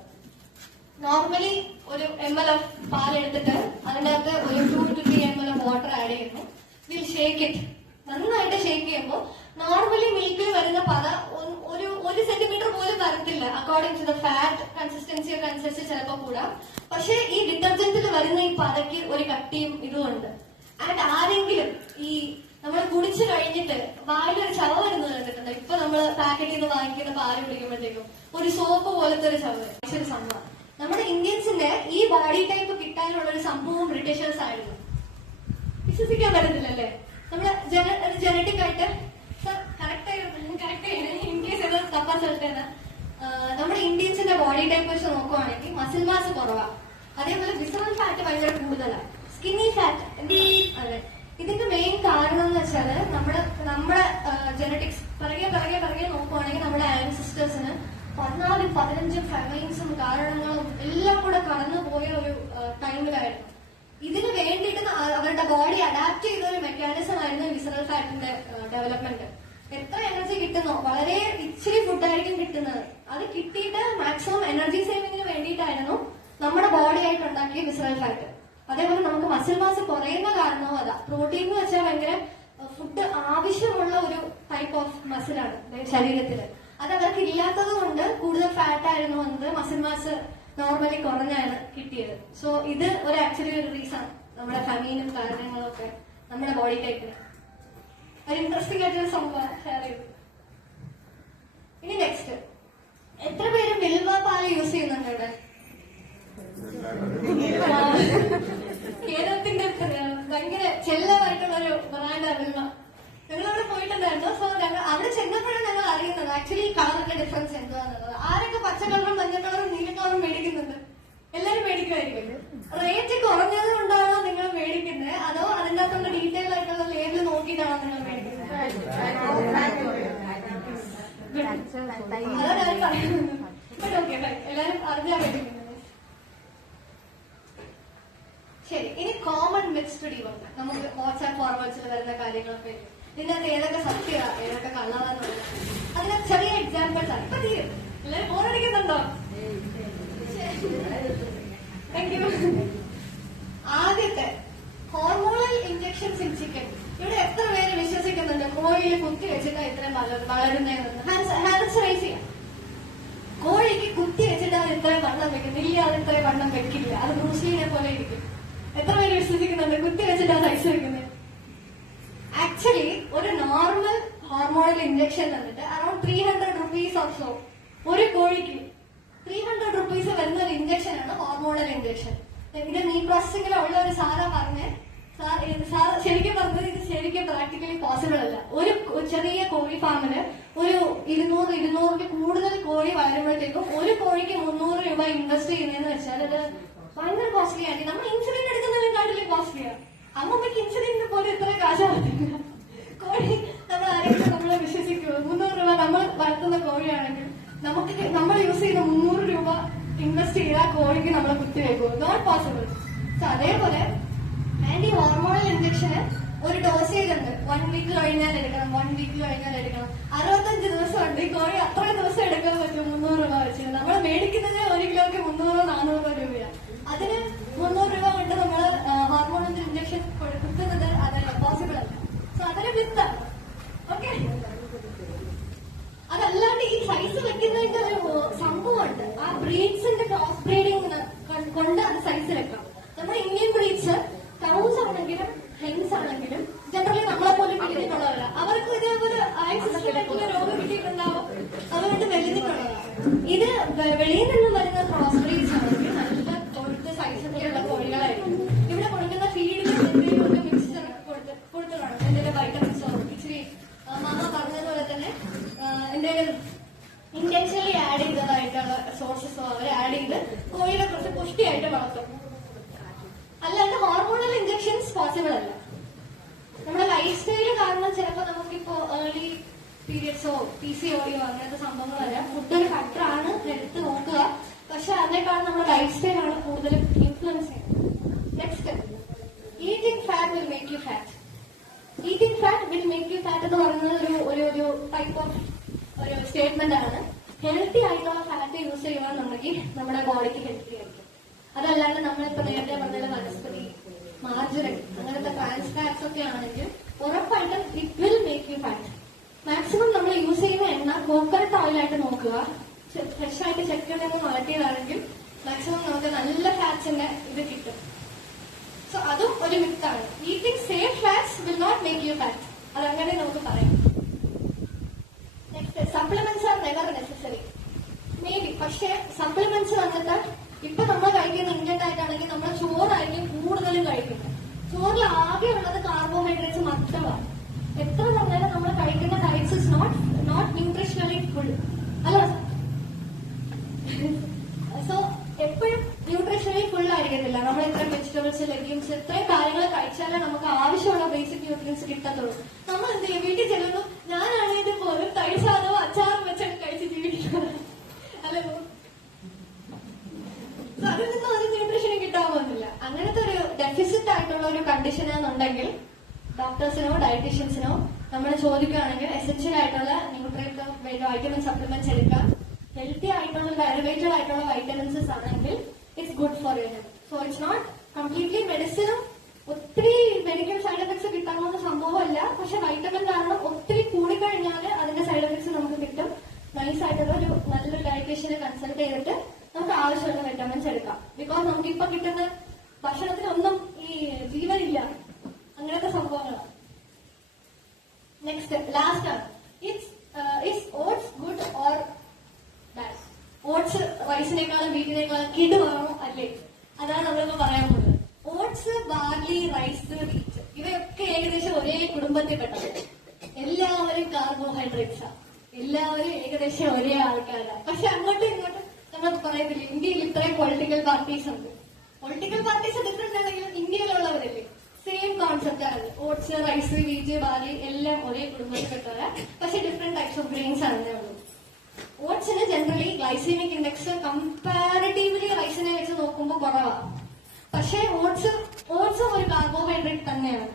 നോർമലി ഒരു ml ഓഫ് പാലെടുത്തിട്ട് അതിനകത്ത് ഒരു 2 to 3 ml of water add ചെയ്യുന്നു. Will shake it. നന്നായിട്ട് ഷേക്ക് ചെയ്യുമ്പോൾ നോർമലി മിൽക്കിൽ വരുന്ന പത ഒരു സെന്റിമീറ്റർ പോലും വരത്തില്ല. According to the fat consistency ഒക്കെ അനുസരിച്ച് ചിലപ്പോൾ കൂടാം. പക്ഷെ ഈ ഡിറ്റർജന്റിൽ വരുന്ന ഈ പതയ്ക്ക് ഒരു കട്ടിയും ഇതുമുണ്ട്. ആൻഡ് ആരെങ്കിലും ഈ നമ്മൾ കുടിച്ചു കഴിഞ്ഞിട്ട് വായിലൊരു ചവ വരുന്നത് കണ്ടിട്ടുണ്ട്. ഇപ്പൊ നമ്മൾ പാക്കറ്റിൽ നിന്ന് വാങ്ങിക്കുന്ന പാല് കുടിക്കുമ്പോഴത്തേക്കും ഒരു സോപ്പ് പോലത്തെ ഒരു ചവ, ഒരു സംഭവം. നമ്മുടെ ഇന്ത്യൻസിന്റെ ഈ ബോഡി ടൈപ്പ് കിട്ടാനുള്ള ഒരു സംഭവം ബ്രിട്ടീഷേഴ്സ് ആയിരുന്നു. വിശ്വസിക്കാൻ പറ്റത്തില്ലല്ലേ? നമ്മുടെ ജനറ്റിക് ആയിട്ട് കറക്റ്റ് ഇൻ കേസ് ഇത് തപ്പാൻ സ്ഥലത്തേന്ന് നമ്മുടെ ഇന്ത്യൻസിന്റെ ബോഡി ടൈപ്പ് വെച്ച് നോക്കുവാണെങ്കിൽ മസിൽ മാസ് കുറവാണ്. അതേപോലെ വിസറൽ ഫാറ്റ് ഭയങ്കര കൂടുതലാണ്. സ്കിന്നി ഫാറ്റ് അതെ. ഇതിന്റെ മെയിൻ കാരണം എന്ന് വെച്ചാല് നമ്മുടെ ജനറ്റിക്സ് പിറകെ നോക്കുവാണെങ്കിൽ നമ്മുടെ ആൻസിസ്റ്റേഴ്സിന് 14-15 ഫെമൈൻസും കാരണങ്ങളും എല്ലാം കൂടെ കടന്നു പോയ ഒരു ടൈമിലായിരുന്നു. ഇതിന് വേണ്ടിയിട്ട് അവരുടെ ബോഡി അഡാപ്റ്റ് ചെയ്ത ഒരു മെക്കാനിസം ആയിരുന്നു വിസറൽ ഫാറ്റിന്റെ ഡെവലപ്മെന്റ്. എത്ര എനർജി കിട്ടുന്നോ വളരെ ഇച്ചിരി ഫുഡായിരിക്കും കിട്ടുന്നത്. അത് കിട്ടിയിട്ട് മാക്സിമം എനർജി സേവിങ്ങിന് വേണ്ടിയിട്ടായിരുന്നു നമ്മുടെ ബോഡി ആയിട്ട് ഉണ്ടാക്കിയ വിസറൽ ഫാറ്റ്. അതേപോലെ നമുക്ക് മസിൽ മാസ് കുറയുന്ന കാരണവും അതാ. പ്രോട്ടീൻ എന്ന് വെച്ചാൽ ഭയങ്കര ഫുഡ് ആവശ്യമുള്ള ഒരു ടൈപ്പ് ഓഫ് മസിലാണ് ശരീരത്തില്. അത് അവർക്ക് ഇല്ലാത്തത് കൊണ്ട് കൂടുതൽ ഫാറ്റ് ആയിരുന്നു വന്നത്, മസിൽ മാസ് നോർമലി കുറഞ്ഞാണ് കിട്ടിയത്. സോ ഇത് ഒരു ആക്ച്വലി ഒരു റീസൺ നമ്മുടെ ഫമീനും കാരണങ്ങളും ഒക്കെ നമ്മുടെ ബോഡി ടൈപ്പിന്. ഒരു ഇൻട്രസ്റ്റിംഗ് ആയിട്ടൊരു സംഭവം ഷെയർ ചെയ്തു. ഇനി നെക്സ്റ്റ്, എത്ര പേര് മിൽമ പാല് യൂസ് ചെയ്യുന്നുണ്ട് ഇവിടെ? കേരളത്തിന്റെ ഭയങ്കര ചെല്ലമായിട്ടുള്ള ഒരു ബ്രാൻഡാണ് മിൽമ. ഞങ്ങളവിടെ പോയിട്ടുണ്ടായിരുന്നു. സോ ഞങ്ങൾ അവിടെ ചെന്നപ്പോഴാണ് ഞങ്ങൾ അറിയുന്നത് ആക്ച്വലി കളറിന്റെ ഡിഫറൻസ് എന്താണെന്നുള്ളത്. ആരൊക്കെ പച്ച കളറും മഞ്ഞ കളറും നീല കളറും മേടിക്കുന്നുണ്ട്? എല്ലാരും മേടിക്കുമായിരിക്കും. റേറ്റ് കുറഞ്ഞത് കൊണ്ടാണോ നിങ്ങൾ മേടിക്കുന്നത്, അതോ അതിന്റെ അകത്തുള്ള ഡീറ്റെയിൽ ആയിട്ടുള്ള ലേബിൾ നോക്കിയിട്ടാണോ നിങ്ങൾ മേടിക്കുന്നത്? അതാണ് ഞാൻ പറയുന്നത്. ബട്ട് ഓക്കെ, എല്ലാരും അറിഞ്ഞാ മേടിക്കുന്നത്. ശരി, ഇനി കോമൺ മിക്സ്ഡ് ഡിവോട്ട്. നമുക്ക് വാട്സ്ആപ്പ് ഫോർവേഡ്സിൽ വരുന്ന കാര്യങ്ങളൊക്കെ ഇതിനകത്ത് ഏതൊക്കെ സത്യമാണ് ഏതൊക്കെ കള്ളവാന്നുള്ളത് അതിനകത്ത് ചെറിയ എക്സാമ്പിൾസ് ആണ്. ഇപ്പൊ തീരും. എല്ലാവരും ബോറടിക്കുന്നുണ്ടോ? Thank you. ആദ്യത്തെ ഹോർമോണൽ ഇഞ്ചക്ഷൻസ് ഇൻ ചിക്കൻ. ഇവിടെ എത്ര പേര് വിശ്വസിക്കുന്നുണ്ട് കോഴിയിൽ കുത്തി വെച്ചിട്ട് ഇത്രയും വളരുന്നതെന്ന്? ഹാൻഡ്സ് റൈസ് ചെയ്യാം. കോഴിക്ക് കുത്തി വെച്ചിട്ട് അത് ഇത്രയും വണ്ണം വെക്കുന്നില്ല, അത് ഇത്രയും വണ്ണം വെക്കില്ല, അത് ബ്രൂസ്ലീനെ പോലെ ഇരിക്കും. എത്ര പേര് വിശ്വസിക്കുന്നുണ്ട് കുത്തി വെച്ചിട്ട് അത് റൈസ് വെക്കുന്നത്? ആക്ച്വലി ഒരു നോർമൽ ഹോർമോണൽ ഇഞ്ചക്ഷൻ വന്നിട്ട് അറൌണ്ട് 300 rupees ഓഫ് സോ. ഒരു കോഴിക്ക് 300 rupees വരുന്ന ഒരു ഇഞ്ചക്ഷൻ ആണ് ഹോർമോണൽ ഇഞ്ചക്ഷൻ. ഇത് നീ പ്രോസസിംഗിലുള്ള ഒരു സാറാ പറഞ്ഞേ, സാർ ശരിക്കും പറഞ്ഞത് ഇത് ശരിക്കും പ്രാക്ടിക്കലി പോസിബിൾ അല്ല. ഒരു ചെറിയ കോഴി ഫാമില് ഒരു 200 കൂടുതൽ കോഴി വളരുമ്പോഴത്തേക്കും ഒരു കോഴിക്ക് 300 രൂപ ഇൻവെസ്റ്റ് ചെയ്യുന്നതെന്ന് വെച്ചാൽ അത് ഭയങ്കര കോസ്റ്റ്ലി ആണ്. നമ്മൾ ഇൻസുലിൻ എടുക്കുന്നതിനെക്കാട്ടിലും കോസ്റ്റ്ലിയാണ്. അമ്മമ്മയ്ക്ക് ഇൻസുലിന് പോലും ഇത്ര കാശാവത്തില്ല. കോഴി നമ്മൾ ആരെങ്കിലും നമ്മളെ വിശ്വസിക്കുമോ? 300 രൂപ നമ്മൾ വളർത്തുന്ന കോഴിയാണെങ്കിൽ നമ്മൾ യൂസ് ചെയ്യുന്ന 300 രൂപ ഇൻവെസ്റ്റ് ചെയ്താൽ കോഴിക്ക് നമ്മളെ കുത്തിവെക്കുമോ? Not possible. സോ അതേപോലെ ആന്റി ഹോർമോണൽ ഇഞ്ചക്ഷന് ഒരു ഡോസേജ് ഉണ്ട്. 1 വീക്ക് കഴിഞ്ഞാൽ എടുക്കണം, 1 വീക്ക് കഴിഞ്ഞാൽ എടുക്കണം. 65 ദിവസം ഉണ്ട്. ഈ കോഴി അത്രയും ദിവസം എടുക്കാൻ പറ്റും 300 രൂപ വെച്ച്. നമ്മൾ മേടിക്കുന്നത് 1 കിലോക്ക് 300-400 രൂപയാണ്. അതിന് 300 രൂപ കൊണ്ട് നമ്മൾ ഹോർമോണൽ ഇഞ്ചക്ഷൻ കൊടുക്കുന്നത് അതല്ല, പോസിബിൾ അല്ല. സോ അതൊരു വിത്താണ്. ഓക്കെ, അതല്ലാണ്ട് ഈ സൈസ് വെക്കുന്നതിന്റെ ഒരു സംഭവമുണ്ട്. ആ ബ്രീഡ്സിന്റെ ക്രോസ് ബ്രീഡിങ് കൊണ്ട് അത് സൈസ് വെക്കാം. നമ്മുടെ ഇന്ത്യൻ ബ്രീഡ്സ് കൗസ് ആണെങ്കിലും ഹെൻസ് ആണെങ്കിലും ജനറലി നമ്മളെ പോലെ മെലിഞ്ഞിട്ടുള്ളവരല്ല. അവർക്ക് ഇതേപോലെ ആക്സിഡന്റായിട്ടുള്ള രോഗം കിട്ടിയിട്ടുണ്ടാവും, അതുകൊണ്ട് മെലിഞ്ഞിട്ടുള്ളതാണ്. ഇത് വെളിയിൽ നിന്ന് വരുന്ന ക്രോസ് ബ്രീഡ്സ് ആണെങ്കിൽ നല്ല കൊഴുത്ത് സൈസൊക്കെയുള്ള കോഴികളായിരിക്കും. ഇവിടെ കൊടുക്കുന്ന ഫീഡിൽ എന്തെങ്കിലും ഒരു മിക്സ്ചർ കൊടുത്തു കാണും. എന്തെങ്കിലും വൈറ്റമിൻസോ ഇച്ചിരി മാമ പറഞ്ഞതുപോലെ തന്നെ എന്തെങ്കിലും ഇന്റൻഷനലി ആഡ് ചെയ്തതായിട്ടുള്ള സോഴ്സസോ അവർ ആഡ് ചെയ്ത് കോഴികളെ കുറച്ച് പുഷ്ടിയായിട്ട് വളർത്തും. അല്ലാണ്ട് ഹോർമോണൽ ഇഞ്ചക്ഷൻസ് പോസിബിൾ അല്ല. നമ്മുടെ ലൈഫ് സ്റ്റൈല് കാരണം ചിലപ്പോൾ നമുക്കിപ്പോ ഏർലി പീരിയഡ്സോ PCOD അങ്ങനത്തെ സംഭവങ്ങൾ വരാം. ഫുഡ് ഒരു ഫാക്ടറാണ്, ഹെൽത്ത് നോക്കുക. പക്ഷെ അതിനേക്കാൾ നമ്മുടെ ലൈഫ് സ്റ്റൈലാണ് കൂടുതലും ഇൻഫ്ലുവൻസ് ചെയ്യുന്നത്. Next, eating fat will make you fat. Eating fat will make you fat എന്ന് പറയുന്നത് ഒരു ടൈപ്പ് ഓഫ് ഒരു സ്റ്റേറ്റ്മെന്റ് ആണ്. ഹെൽത്തി ആയിട്ടുള്ള ഫാറ്റ് യൂസ് ചെയ്യുകയാണെന്നുണ്ടെങ്കിൽ നമ്മുടെ ബോഡിക്ക് ഹെൽത്തി ആയിരിക്കും. അതല്ലാണ്ട് നമ്മളിപ്പോ നേരത്തെ പറഞ്ഞ വനസ്പതി, മാർജറിൻ അങ്ങനത്തെ ട്രാൻസ് ഫാറ്റ്സ് ഒക്കെ ആണെങ്കിൽ ഉറപ്പായിട്ടും it will make you fat. Maximum നമ്മൾ യൂസ് ചെയ്യുന്ന എണ്ണ കോക്കനട്ട് ഓയിലായിട്ട് നോക്കുക. ഫ്രഷ് ആയിട്ട് ചെക്കിൽ നിന്ന് മാറ്റിയതാണെങ്കിൽ മാക്സിമം നമുക്ക് നല്ല ഫാറ്റ്സിന്റെ ഇത് കിട്ടും. സോ അതും ഒരു മിത്താണ്. Eating safe fats will not make you fat. അതങ്ങനെ നമുക്ക് പറയാം. Next, supplements are never necessary. Maybe, പക്ഷെ സപ്ലിമെന്റ്സ് വന്നിട്ട് ഇപ്പൊ നമ്മൾ കഴിക്കുന്ന ഇന്ത്യൻ ഡയറ്റ് ആണെങ്കിൽ നമ്മൾ ചോറായിരിക്കും കൂടുതലും കഴിക്കുന്നത്. ചോറിൽ ആകെ ഉള്ളത് കാർബോഹൈഡ്രേറ്റ്സ് മാത്രമാണ്. എത്ര പറഞ്ഞാലും നമ്മൾ കഴിക്കുന്ന diets is not nutritionally full അല്ല. സോ എപ്പോഴും ന്യൂട്രീഷണലി ഫുൾ ആയിരിക്കത്തില്ല. നമ്മൾ ഇത്രയും വെജിറ്റബിൾസ്, ലെഗ്യൂംസ് ഇത്രയും കാര്യങ്ങൾ കഴിച്ചാലേ നമുക്ക് ആവശ്യമുള്ള ബേസിക് ന്യൂട്രിയൻസ് കിട്ടത്തുള്ളൂ. നമ്മൾ എന്ത് ചെയ്യും? വീട്ടിൽ ചെല്ലുന്നു, ഞാനാണെങ്കിൽ പോലും തൈര് സാധനവും അച്ചാറും വെച്ചൊക്കെ കഴിച്ച് ജീവിക്കുന്നത് അല്ലല്ലോ. അതിൽ നിന്നും ഒരു ന്യൂട്രീഷനും കിട്ടാൻ പോകുന്നില്ല. അങ്ങനത്തെ ഒരു ഡെഫിസിറ്റ് ആയിട്ടുള്ള ഒരു കണ്ടീഷനാണെന്നുണ്ടെങ്കിൽ ഡോക്ടേഴ്സിനോ ഡയറ്റീഷ്യൻസിനോ നമ്മൾ ചോദിക്കുകയാണെങ്കിൽ എസെൻഷ്യൽ ആയിട്ടുള്ള ന്യൂട്രിയന്റ് വൈറ്റമിൻ സപ്ലിമെന്റ്സ് എടുക്കാം. ഹെൽത്തി ആയിട്ടുള്ള ഡെറിവേറ്റഡ് ആയിട്ടുള്ള വൈറ്റമിൻസ് ആണെങ്കിൽ it's good for your health. So it's not completely മെഡിസിനും ഒത്തിരി മെഡിക്കൽ സൈഡ് എഫക്ട്സ് കിട്ടാവുന്ന സംഭവമല്ല. പക്ഷെ വൈറ്റമിൻ കാരണം ഒത്തിരി കൂടിക്കഴിഞ്ഞാൽ അതിന്റെ സൈഡ് എഫക്ട്സ് നമുക്ക് കിട്ടും. നൈസ് ആയിട്ടുള്ള നല്ലൊരു ഡയറ്റീഷ്യനെ കൺസൾട്ട് ചെയ്തിട്ട് നമുക്ക് ആവശ്യമുള്ള വിറ്റാമിൻസ് എടുക്കാം. ബിക്കോസ് നമുക്ക് ഇപ്പൊ കിട്ടുന്ന ഭക്ഷണത്തിനൊന്നും ഈ ജീവനില്ല, അങ്ങനത്തെ സംഭവങ്ങളാണ്. നെക്സ്റ്റ്, ലാസ്റ്റ് ആണ്, it's oats good or bad? Oats റൈസിനേക്കാളും വീറ്റിനേക്കാളും കിടുവാണോ അല്ലേ? അതാണ് നമ്മളിപ്പോ പറയാൻ പോകുന്നത്. ഓട്സ്, ബാർലി, റൈസ്, വീറ്റ് ഇവയൊക്കെ ഏകദേശം ഒരേ കുടുംബത്തിൽപ്പെട്ടത്. എല്ലാവരും കാർബോഹൈഡ്രേറ്റ്സ് ആണ്. എല്ലാവരും ഏകദേശം ഒരേ ആൾക്കാരാണ്. പക്ഷെ അങ്ങോട്ടും ഇങ്ങോട്ടും നമ്മൾ പറയത്തില്ല, ഇന്ത്യയിൽ ഇത്രയും പൊളിറ്റിക്കൽ പാർട്ടീസ് ഉണ്ട്. പൊളിറ്റിക്കൽ പാർട്ടീസ് ഡിഫറെന്റ് ആണെങ്കിലും ഇന്ത്യയിലുള്ളവരല്ലേ, സെയിം കോൺസെപ്റ്റ് ആണ്. ഓട്സ്, റൈസ്, വീറ്റ്, ബാർലി എല്ലാം ഒരേ കുടുംബത്തിൽപ്പെട്ടവരാ. പക്ഷെ ഡിഫറെന്റ് ടൈപ്സ് ഓഫ് ഗ്രെയിൻസ് ആണെന്നേ ഉള്ളൂ. ഓട്സിന് ജനറലി ഗ്ലൈസീമിക് ഇൻഡെക്സ് കമ്പാരിറ്റീവ്ലി റൈസിനെ വെച്ച് നോക്കുമ്പോൾ കുറവാണ്. പക്ഷെ ഓട്സും ഒരു കാർബോഹൈഡ്രേറ്റ് തന്നെയാണ്.